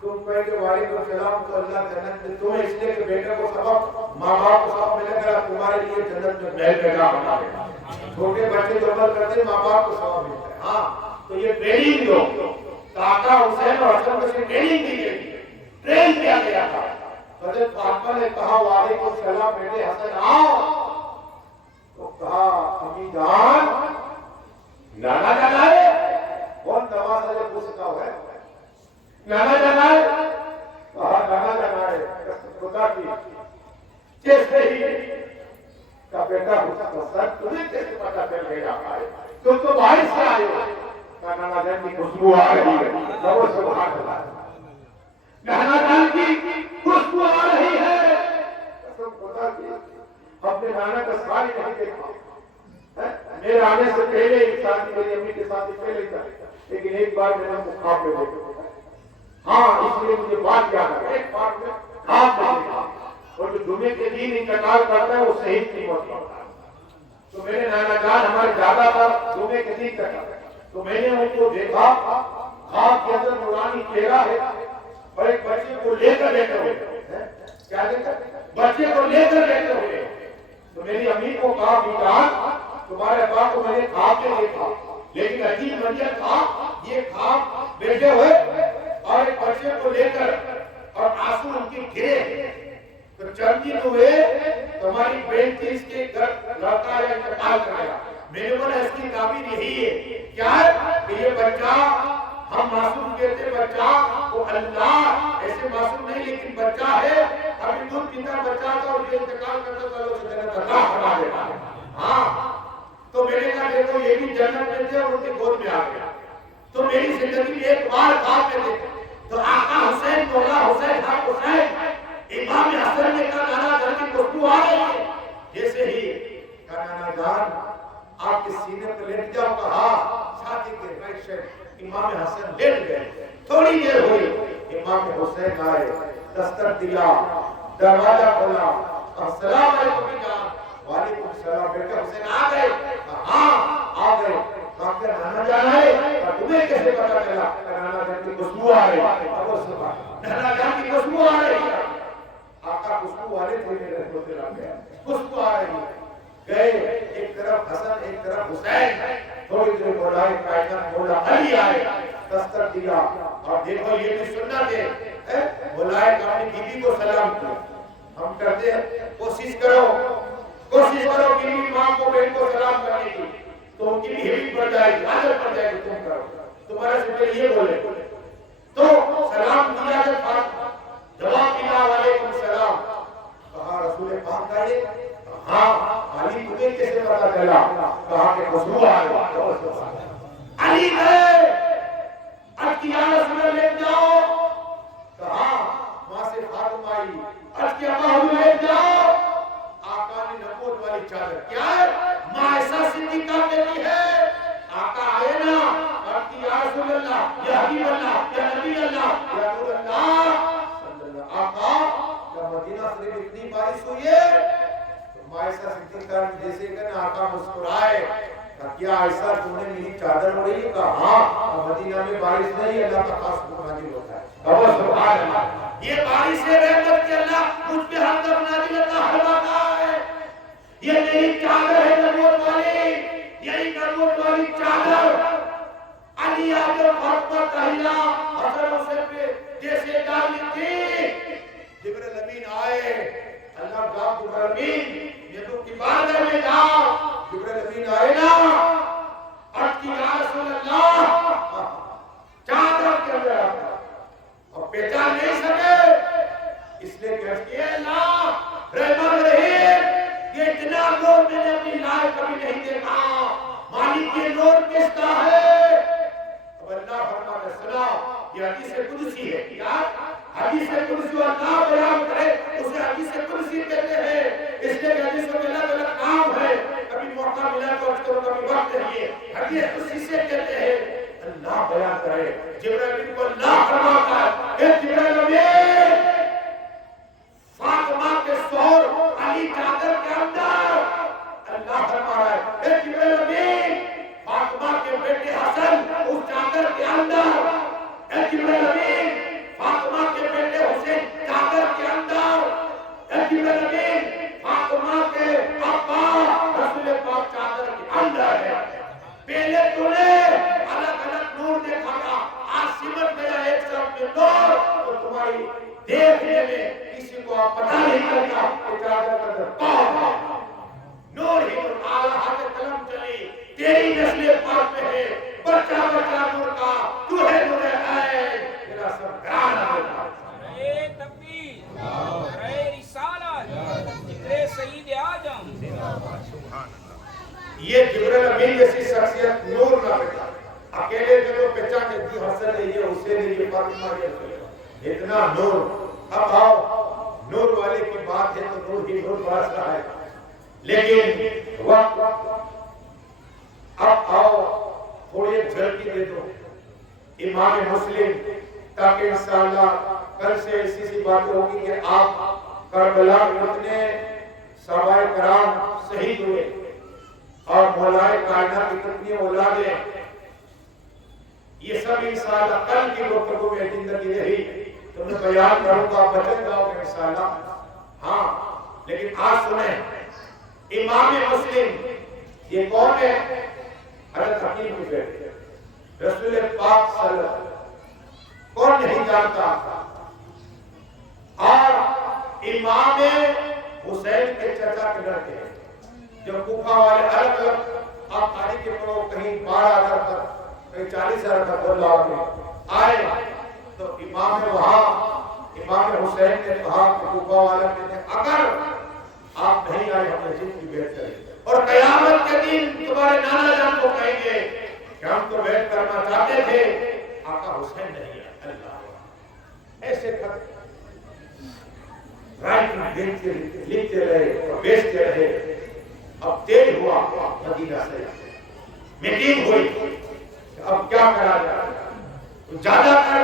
تم کہے کہ وعلیکم السلام تو اللہ جنت میں تمہیں اس لیے کہ بیٹے کو سبق ماں باپ کو سبق ملے گا تمہارے لیے جنت میں محل پیدا بنا دے گا. چھوٹے بچے جو عمل کرتے ہیں ماں باپ کو سبق ملتا ہے. ہاں تو یہ ٹریننگ جو آقا حسین اور حسن کو سے ٹریننگ دی گئی ٹرین کیا گیا تھا. حضرت فاطمہ نے کہا وعلیکم السلام بیٹے حسن آؤ. تو کہا امی جان نانا جانا ہے کون دوا سے جو پوچھ سکا ہوا ہے نانا جانا ہے. کہا نانا جانا ہے خدا کی کیسے ہی کا بیٹا سر تمہیں کیسے پتا چل گیا تم تو باہر سے آئے ہو. نانا جان کی خوشبو آ رہی ہے. سبحان اللہ نانا جان کی خوشبو آ رہی ہے. خدا کی اپنے نانا کا سوال ہی نہیں دیکھا. میرے آنے سے پہلے ایک ساتھ میری امی کے ساتھ پہلے تھا لیکن ایک بار میں نے خواب میں دیکھا. ہاں اس لیے مجھے بات یاد ہے ایک بار میں خواب میں دیکھا اور جو جمعے کے دن انتقال کرتا ہے وہ صحیح نہیں ہوتا. تو میرے نانا جان ہمارے دادا کا جمعے کے دن تک تو میں نے ان کو دیکھا خواب کے اندر نورانی چہرہ ہے اور ایک بچے کو لے کر لیتے ہوئے کیا دیکھا بچے کو لے کر لیتے ہوئے. تو میری امی کو کہا بیٹا تمہارے ابا کو میں نے خواب میں دیکھا لیکن عجیب منظر تھا یہ خواب بیٹھے ہوئے اور ایک بچے کو لے کر اور آنسو ان کی گرے. تو چند دن ہوئے تمہاری بہن تھی اس کے گھر لڑکا یا انتقال کر گیا. میں نے بولا اس کی تعبیر یہی ہے کیا ہے کہ یہ بچہ ہم معصوم کہتے بچہ وہ اللہ ایسے معصوم نہیں لیکن بچہ ہے ابھی دودھ پیتا بچہ تھا اور یہ انتقال کرتا تھا اسے جنت اللہ فرما دیتا ہے. ہاں تو میں نے کہا دیکھو یہ بھی جنت میں تھے اور ان کے گود میں آ گیا. تو میری زندگی میں ایک بار خواب میں دیکھا تو آقا حسین مولا حسین حق حسین امام حسن نے کہا نانا جان کی خوشبو آ رہی ہے. جیسے ہی کہا نانا جان آپ کے سینے پر لیٹ جاؤ. کہا شادی کے رائٹ سائڈ امام حسن لیٹ گئے. تھوڑی دیر ہوئی امام حسین آئے دستک دیا دروازہ کھولا السلام علیکم جان. وعلیکم السلام بیٹا حسین آ گئے. ہاں آ گئے. کہا نانا جان ہے تمہیں کیسے پتا چلا؟ نانا جان کی خوشبو آ رہی ہے. نانا جان کی خوشبو آ رہی ہے. آقا خوشبو والے تھے میرے ہوتے رہ گئے خوشبو آ رہی ہے. گئے ایک طرف حسن ایک طرف حسین. تھوڑی دیر بولائے کائنات مولا علی آئے دستک دیا اور دیکھو یہ بھی سنت ہے بولائے کہ اپنی بیوی کو سلام کیا. ہم کرتے ہیں کوشش کرو کوشش کرو کہ ماں کو بہن کو سلام کرنے کی، تو ان کی بھی ہمت بڑھ جائے گی، عادت پڑ جائے گی، تم کرو تمہارے سے پہلے یہ بولے تو سلام دیا جواب ملا وعلیکم السلام. کہا رسول پاک کا یہ؟ ہاں. علی تمہیں کیسے پتا چلا؟ کہا کہ خسرو آئے. علی گئے اب کی یا رسول اللہ لے جاؤ. کہا ماں سے فاطمہ آئی. اب کی ابا ہم لے جاؤ. آقا نے نبوت والی چادر کیا ہے؟ ماں ایسا صدیقہ دیتی ہے. آقا آئے نا اب کی یا رسول اللہ یا حبیب اللہ یا نبی اللہ یا نور اللہ. آقا جب مدینہ شریف اتنی بارش ہوئی ہے تو مائسہ صدیقہ جیسے کہ آقا مسکرائے. کیا ایسا تم نے میری چادر اڑی ہے؟ کہا ہاں. مدینہ میں بارش نہیں ہے، اللہ کا خاص حکم نازل ہوتا ہے. سبحان اللہ. یہ بارش رحمت کے اللہ مجھ پہ ہر طرف نازل ہوتا ہے. یہ میری چادر ہے نبوت والی، یہی نبوت والی چادر علی آگے فاطمہ طاہرہ حسن حسین پہ جیسے ڈالی تھی. جبرائیل امین آئے. اللہ کا جبرائیل امین یہ تو کی بات ہے میں جاؤ. جبرائیل امین آئے نا اب کی یا رسول اللہ چادر کے اندر آتا اور پہچان نہیں سکے، اس لیے کہتے ہیں اللہ رحمت رحیم یہ اتنا نور میں نے اپنی لائف کبھی نہیں دیکھا. مالک یہ نور کس کا ہے؟ اب اللہ فرماتا ہے سنا یہ حدیث قدسی ہے. کیا حدیث قدسی اللہ بیان کرے اسے حدیث قدسی کہتے ہیں. اس لیے کہ حدیث میں الگ الگ نام ہے، کبھی موقع ملا تو اس کو کبھی وقت نہیں. حدیث قدسی سے کہتے ہیں اللہ بیان کرے. جبرائیل کو اللہ فرماتا ہے اے جبرائیل امین فاطمہ کے سور علی چادر کے اندر. اللہ فرما رہا ہے اے جبرائیل امین فاطمہ کے بیٹے حسن اس چادر کے اندر. اے جبرائیل امین فاطمہ کے بیٹے حسین چادر کے اندر. اے جبرائیل امین فاطمہ کے ابا رسول پاک چادر کے اندر ہے. پہلے تو نے الگ الگ نور دیکھا تھا، آج سمٹ گیا ایک ساتھ میں نور. تو تمہاری دیکھنے میں کسی کو پتہ نہیں چلتا کہ چادر کا اندر کون ہے. نور ہی نور. اعلیٰ ہاتھ قلم چلی تیری نسل پاک میں ہے. بچہ بچہ نور کا تو ہے نور ہے تیرا سب گرانا ہے. اے تکبیر، اے رسالت، ذکر سید اعظم. یہ جبرائیل امین جیسی شخصیت نور نہ بیٹا اکیلے جو تو پہچان جتی حسن ہے یہ حسین ہے یہ فاطمہ ہے اتنا نور. اب آؤ نور والے کی بات ہے تو نور ہی نور برس رہا ہے. لیکن وقت اب آؤ تھوڑی جھلکی دے دو امام مسلم تاکہ انشاءاللہ کل سے ایسی سی بات ہوگی کہ آپ کربلا میں اتنے صحابہ کرام شہید ہوئے اور مولائے کائنات کی کتنی اولادیں. یہ سب انشاءاللہ کل کی گفتگو میں زندگی رہی تو میں بیان کروں گا بچن جاؤ گے انشاءاللہ. ہاں لیکن آج سنیں امام مسلم یہ کون ہے؟ حضرت حکیم کی بیٹے رسول پاک صلی اللہ علیہ وسلم کون نہیں جانتا. اور امام حسین کے چچا کے لڑکے جو کوفہ والے الگ الگ آپ تاریخ کے پڑھو کہیں 12,000 تک کہیں 40,000 تک اللہ میں آئے تو امام وہاں امام حسین نے کہا کہ کوفہ والا کہتے ہیں اگر آپ نہیں آئے ہم مسجد کی بیعت کریں اور قیامت کے دن تمہارے نانا جان کو کہیں گے کہ ہم تو بیعت کرنا چاہتے تھے آقا حسین نہیں آئے. اللہ ایسے خط رائٹ لکھتے رہے اور بیچتے رہے. اب تیل ہوا مدینہ سے میٹنگ ہوئی اب کیا کرا جائے. زیادہ تر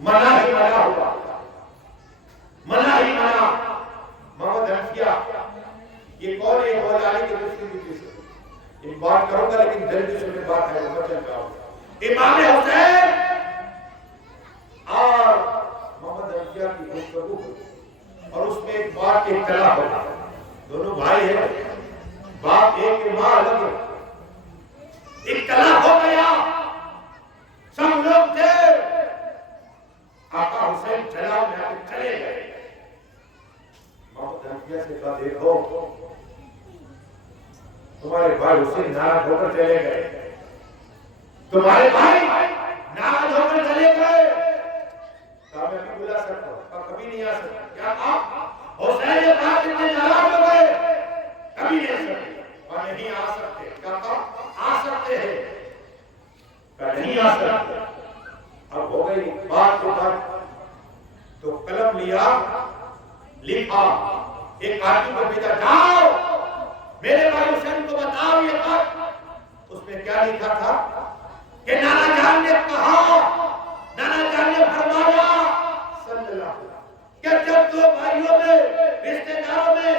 منع ہی منع ہوا. منع ہی منع. محمد حنفیہ یہ کون ہے؟ مولا علی کے دوسری بیٹی سے ایک بات کروں گا لیکن جلدی سے میں بات ہے وہ چل جاؤ. امام حسین اور محمد حنفیہ کی گفتگو ہوئی اور اس میں ایک بات کی اطلاع ہو. دونوں بھائی ہیں باپ ایک ماں الگ ہے. اطلاع ہو گیا سب لوگ تھے. آقا حسین چلا میں چلے گئے. محمد حنفیہ سے کہا دیکھو تمہارے بھائی حسین ناراض ہو کر چلے گئے، تمہارے بھائی ناراض ہو کر چلے گئے، کہا میں بھی بلا سکتا ہوں، کہا کبھی نہیں آ سکتا، کیا کہا حسین پاک اتنے ناراض ہو گئے کبھی نہیں آ سکتے، کہا نہیں آ سکتے، کیا کہا آ سکتے ہیں، کہا نہیں آ سکتے۔ اب ہو گئی بات کے بعد تو قلم لیا، لکھا، ایک آدمی کو بھیجا، جاؤ میرے بھائی حسین کو بتاؤ یہ بات۔ اس میں کیا لکھا تھا کہ نانا جان نے کہا، نانا جان نے فرمایا صلی اللہ علیہ وسلم کہ جب دو بھائیوں میں، رشتہ داروں میں،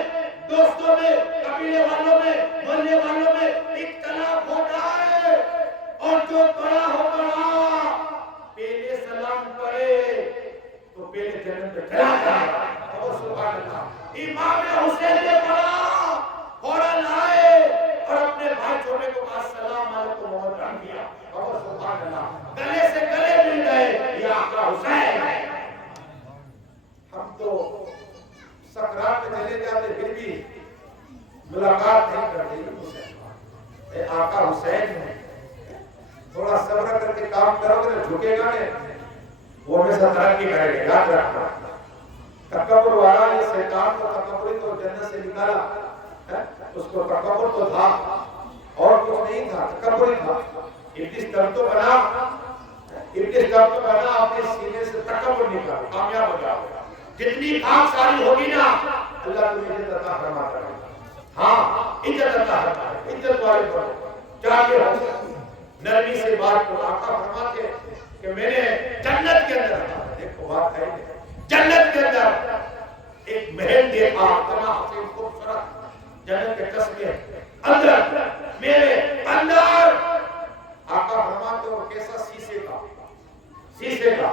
دوستوں میں، قبیلے والوں میں، محلے والوں میں اختلاف ہو جائے اور جو بڑا ہو بڑا پہلے سلام کرے تو پہلے جنت میں چلا جائے۔ اور سبحان اللہ، امام حسین نے پڑھا، فوراً آئے اور اپنے بھائی چھوٹے کو کہا السلام علیکم محمد حنفیہ۔ اور سبحان اللہ، گلے سے گلے مل گئے، یا آقا حسین۔ ہم تو سکرات میں چلے جاتے پھر بھی ملاقات نہیں کرتے، اے آقا حسین ہے، تھوڑا صبر کر کے کام کرو گے جھکے گا نہیں، وہ ہمیشہ ترقی کرے گا، یاد رکھنا۔ تکبر والا یہ شیطان کو تکبری تو جنت سے نکالا، اس کو تکبر تو تھا اور کچھ نہیں تھا، تکبر ہی تھا۔ ابلیس دم تو بنا، ابلیس دم تو بنا، اپنے سینے سے تکبر نکالا، کامیاب ہو جاؤ۔ جتنی خاک ساری ہوگی نا اللہ تمہیں عزت عطا فرماتا ہے، ہاں عزت عطا فرماتا ہے، عزت والے بنو، چاہتے ہو نرمی سے بات کو۔ آقا فرماتے کہ میں نے جنت کے اندر، دیکھو بات ہے جنت کے اندر ایک محل دیکھا، اتنا حسین خوبصورت، جنت کے قصبے اندر، میرے اندر آقا فرماتے ہو کیسا شیشے کا، شیشے کا۔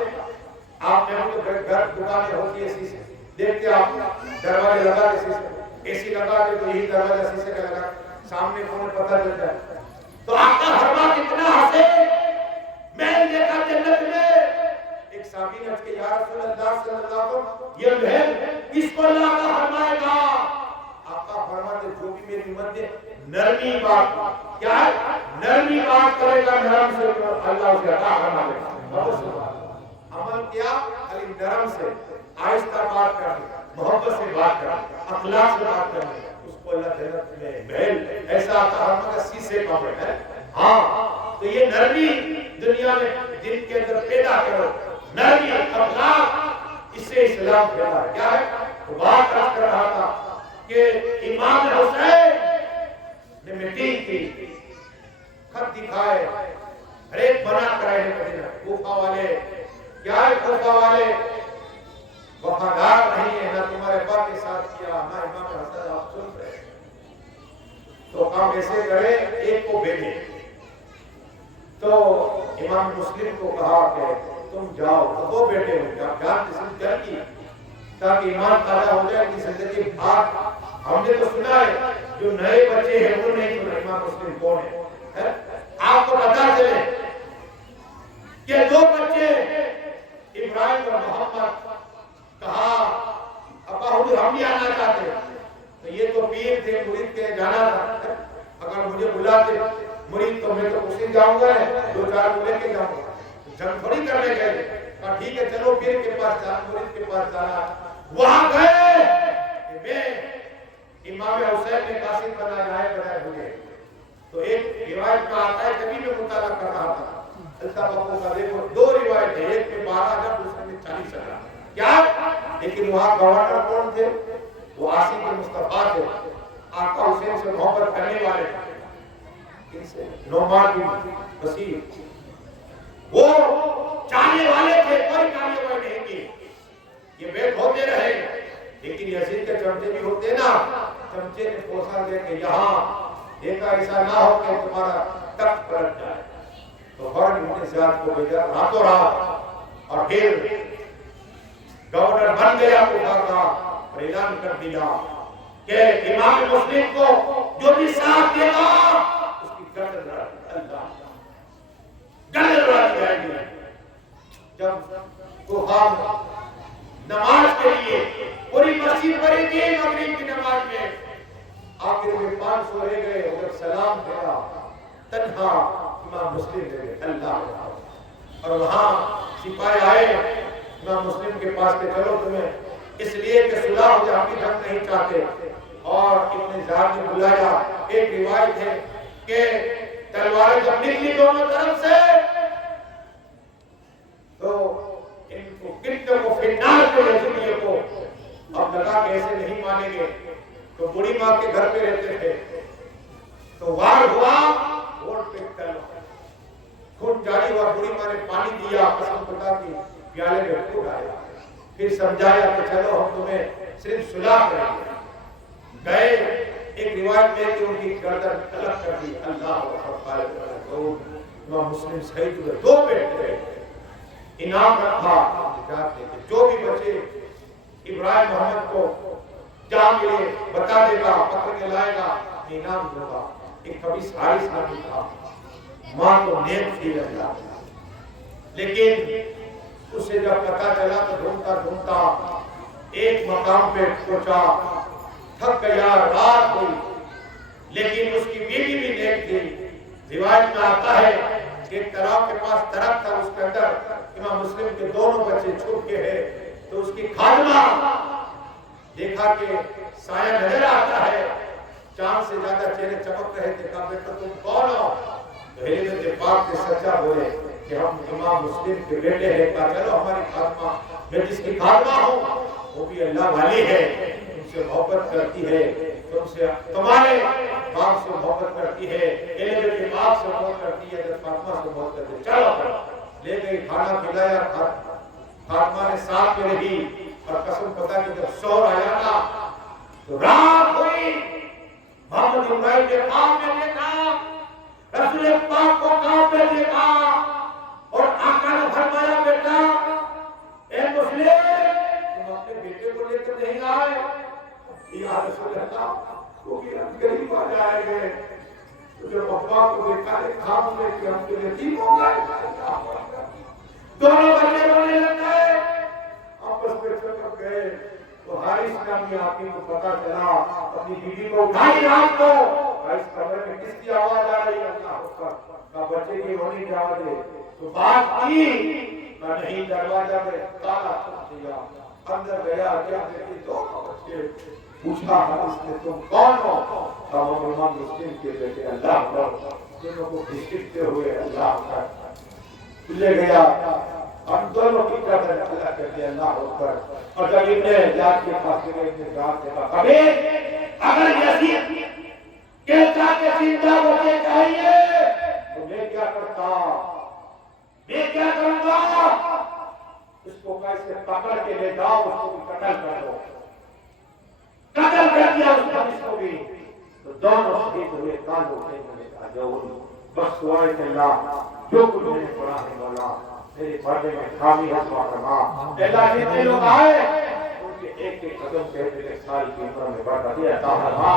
آپ نے ہم گھر دکانیں ہوتی ہے شیشے، دیکھتے آپ دروازے لگا کے شیشے، اے سی لگا کے تو یہی دروازہ شیشے کا لگا، سامنے کون پتہ چلتا ہے۔ تو آقا فرماتے اتنا ہنسے، محل دیکھا جنت میں۔ ایک صحابی نے کہ یا رسول اللہ صلی اللہ علیہ وسلم یہ محل کس کو اللہ کا فرمائے گا؟ آقا فرماتے جو بھی میری امت نے نرمی بات، کیا ہے نرمی بات کرے گا، نرم سے اللہ اسے عطا فرمائے گا۔ عمل کیا علی نرم سے، آہستہ بات کرنے، محبت سے بات کرنے، اخلاق سے بات کرنے، اس کو اللہ جنت میں محل ایسا عطا فرمائے گا، شیشے کا محل ہے۔ ہاں تو یہ نرمی دنیا میں جن کے اندر پیدا کرو، نرمی اخلاق، اس سے اسلام پیدا ہے۔ کیا ہے تو بات کر رہا تھا کہ امام حسین نے میٹنگ کی، خط دکھائے، ہر ایک بنا کرائے مدینہ، کوفہ والے کیا ہے، کوفہ والے وفادار نہیں ہے، نہ تمہارے باپ کے ساتھ کیا، نہ امام حسن آپ سن رہے، تو کام ایسے کرے ایک کو بھیجے۔ تو امام مسلم کو کہا کہ تم جاؤ، تو دو بیٹے ہو جاؤ، جان جسم جل کی، تاکہ ایمان تازہ ہو جائے کہ زندگی بھاگ۔ ہم نے تو سنا ہے جو نئے بچے ہیں وہ نہیں سنا امام مسلم کون ہے، آپ کو پتا چلے کہ دو بچے ابراہیم اور محمد، کہا ابا حضور ہم بھی آنا چاہتے ہیں، تو یہ تو پیر تھے، مرید کے جانا تھا، اگر مجھے بلاتے مرید تو میں تو اسی جاؤں گا، دو چار کو لے کے جاؤں گا، جنگ تھوڑی کرنے گئے۔ کہا ٹھیک ہے چلو پیر کے پاس جانا، مرید کے پاس جانا۔ وہاں گئے کہ میں امام حسین نے قاصد بنا جائے بنائے ہوئے، تو ایک روایت میں آتا ہے کبھی میں مطالعہ کر رہا تھا التفاقوں کا، دیکھو دو روایت ہے، ایک میں 12 ہزار، دوسرے میں 40 ہزار، کیا؟ لیکن وہاں گورنر کون تھے؟ وہ عاصم کے مصطفیٰ تھے، آقا حسین سے محبت کرنے والے تھے، نعمان بن بشیر، وہ چاہنے والے تھے، کوئی کارروائی نہیں کی، یہ بیٹھ ہوتے رہے، لیکن یزید کے چمچے بھی ہوتے نا، چمچے نے پوچھا دے کہ یہاں دیکھا ایسا نہ ہو کہ تمہارا تخت پلٹ جائے، تو فوراً انہوں نے زیاد کو بھیجا راتوں رات، اور پھر گورنر بن گیا کوفہ کا، اور اعلان کر دیا کہ امام مسلم کو جو بھی ساتھ دے گا اس کی گردن اللہ گردن اڑا دی جائے گی۔ جب کوفہ نماز کے لیے پوری مسجد بھری تھی، گئے اور جب سلام پھیرا تنہا امام مسلم نے اللہ، اور وہاں سپاہی آئے امام مسلم کے پاس کہ چلو تمہیں اس لیے کہ صلح ہو جائے، ہم جنگ نہیں چاہتے، اور ابن زیاد نے بلایا۔ ایک روایت ہے کہ تلواریں جب نکلی دونوں طرف سے تو ان کو کتنے کو فنار کو یزیدیوں کو اب لگا کہ ایسے نہیں مانیں گے، تو بڑی ماں کے گھر پہ رہتے تھے، تو وار ہوا ووٹ پہ تلوار، خون جاری ہوا، بڑی ماں نے پانی دیا، قسم خدا کی پیالے میں خون آیا، پھر سمجھایا کہ چلو ہم تمہیں صرف صلح کریں گے۔ گئے، ایک روایت میں کہ ان کی گردن الگ کر دی، اللہ اکبر، امام مسلم شہید ہوئے، دو بیٹے انعام رکھا، جو بھی بچے ابراہیم محمد کو جہاں ملے بتا دے گا، پکڑ کے لائے گا، انعام دوں گا۔ ایک خبیث حارث نامی تھا، ماں تو نیک تھی اللہ، لیکن اسے جب پتا چلا تو ڈھونڈتا ڈھونڈتا ایک مقام پہ پہنچا، تھک گیا، رات ہوئی، لیکن اس کی بیوی بھی نیک تھی۔ روایت میں آتا ہے کہ ایک تالاب کے پاس درخت تھا، اس کے اندر امام مسلم کے دونوں بچے چھپ کے ہیں، تو اس کی خادمہ دیکھا کہ سایہ نظر آتا ہے، چاند سے زیادہ چہرے چمک رہے تھے، کہا بیٹا تم کون ہو؟ دہلیز پاک کے سچا بولے کہ ہم امام مسلم کے بیٹے ہیں۔ کہا چلو ہماری خادمہ، میں جس کی خادمہ ہوں وہ بھی اللہ والی ہے، تم سے محبت کرتی ہے، تم سے تمہارے باپ سے محبت کرتی ہے، علم کے باپ سے محبت کرتی ہے، جب فاطمہ سے محبت کرتی ہے، چلو لے گئی، کھانا کھلایا، فاطمہ نے ساتھ میں رہی، اور قسم خدا کہ جب شوہر آیا نا تو رات ہوئی، محمد ابراہیم کے خواب میں دیکھا، رسول پاک کو خواب میں دیکھا، اور آقا نے فرمایا بیٹا اے مسلم تم اپنے بیٹے کو لے کر نہیں آئے؟ یا رسول اللہ وہ بھی ہم غریب آ جائیں گے، تو جب ابا کو دیکھا ہے خواب میں کہ ہم کے یتیم ہو گئے، دونوں بچے رونے لگ گئے، آپس میں چپک گئے۔ تو حارث نامی آدمی کو پتا چلا، اپنی بیوی کو اٹھائی رات کو، حارث کمرے میں کس کی آواز آ رہی ہے؟ اللہ اکبر، کہا بچے کی رونے کی آواز ہے، تو بات کی نہ نہیں، دروازہ میں تالا ٹوٹ دیا، اندر گیا، کیا دیکھی دونوں بچے، پوچھا حارث نے تم کون ہو؟ کہا ہم امام مسلم کے بیٹے، اللہ اکبر، دونوں کو گھسیٹتے ہوئے اللہ اکبر لے گیا، ہم دونوں کی طرف اللہ کر دیا، اللہ اکبر۔ اور جب ابن زیاد کے پاس گئے، ابن زیاد نے کہا کبھی اگر یزید کہتا کہ زندہ بچے چاہیے تو میں کیا کرتا، میں کیا کروں گا، اس کو کیسے پکڑ کے لے جاؤ، اس کو بھی قتل کر دو، قتل کر دیا اس کو بھی، تو دونوں شہید ہوئے، کالوں سے میں نے کہا جو بس دعائے کہ اللہ جو کچھ میں نے پڑھا ہے مولا میرے پردے میں خامی ہے فرما، اللہ جتنے لوگ آئے ان کے ایک ایک قدم پہ ایک سال کی عمر میں برکت عطا فرما،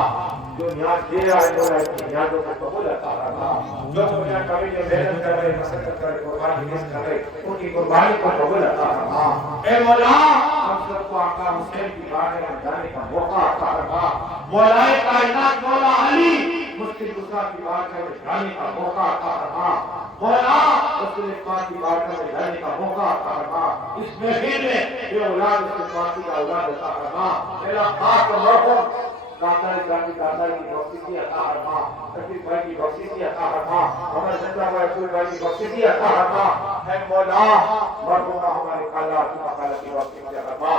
جو نیاز دے رہا ہے مولا اس کی نیازوں کو قبول عطا فرما، جو دنیا کبھی جو محنت کر رہے مشقت کر رہے قربانی کس کر رہے ان کی قربانی کو قبول عطا فرما، اے مولا ہم سب کو آقا حسین کی بارگاہ میں جانے کا موقع عطا فرما، مولا کائنات مولا علی مشکل گزرا کی بارگاہ میں جانے کا موقع عطا فرما، مولا رسول پاک کی بارگاہ میں جانے کا موقع عطا فرما، اس محفل میں یہ اولاد رسول پاک کی اولاد عطا فرما، میرا خاص مرحوم داتا کی بخششی عطا فرما، شفیق بھائی کی بخششی عطا فرما، ہمارے زندہ بھائی رسول بھائی کی بخششی عطا فرما، اے مولا مرحوم ہمارے خالہ کی مقالہ کی بخششی عطا فرما،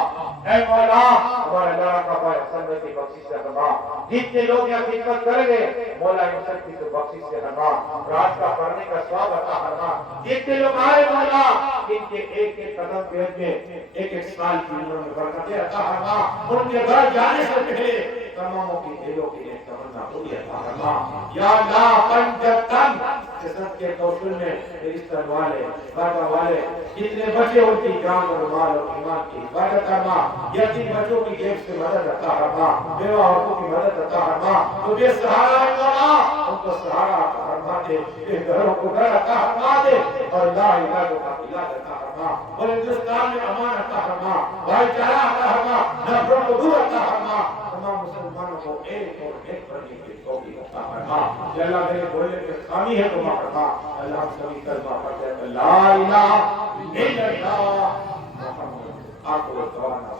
اے مولا ہمارے لالا کا بھائی حسن بھائی کی بخششی عطا فرما، جتنے لوگ یہاں خدمت کریں گے مولا ان سب کی تو بخشش سے فرما، رات کا پڑھنے کا ثواب عطا فرما، جتنے لوگ آئے مولا ان کے ایک ایک قدم پہ ایک ایک سال کی عمر میں برکتیں عطا فرما، ان کے گھر جانے سے پہلے تماموں کی دلوں کی ایک تمنا پوری عطا فرما، یا اللہ پنجتن جسد کے توسل میں رشتہ والے باغا والے جتنے بچے ان کی جان اور مال اور ایمان کی حفاظت فرما، یتیم بچوں کی جیب سے مدد عطا فرما، بیوہ عورتوں کی مدد عطا فرما، تو بے سہارا ہے مولا ان کو سہارا عطا فرما دے، بے گھروں کو گھر عطا فرما دے، اور لا الہ الا اللہ عطا فرما فرما، بلوچستان میں امان عطا فرما، بھائی چارہ عطا فرما، نفرت و دور عطا فرما، تمام مسلمانوں کو ایک اور ایک کرنے کی توفیق عطا فرما۔ یا اللہ میرے بولنے میں خامی ہے تو معاف فرما۔ اللہ ہم سبھی کلمہ پڑھتے ہیں لا الہ الا اللہ محمد آخر دعوانا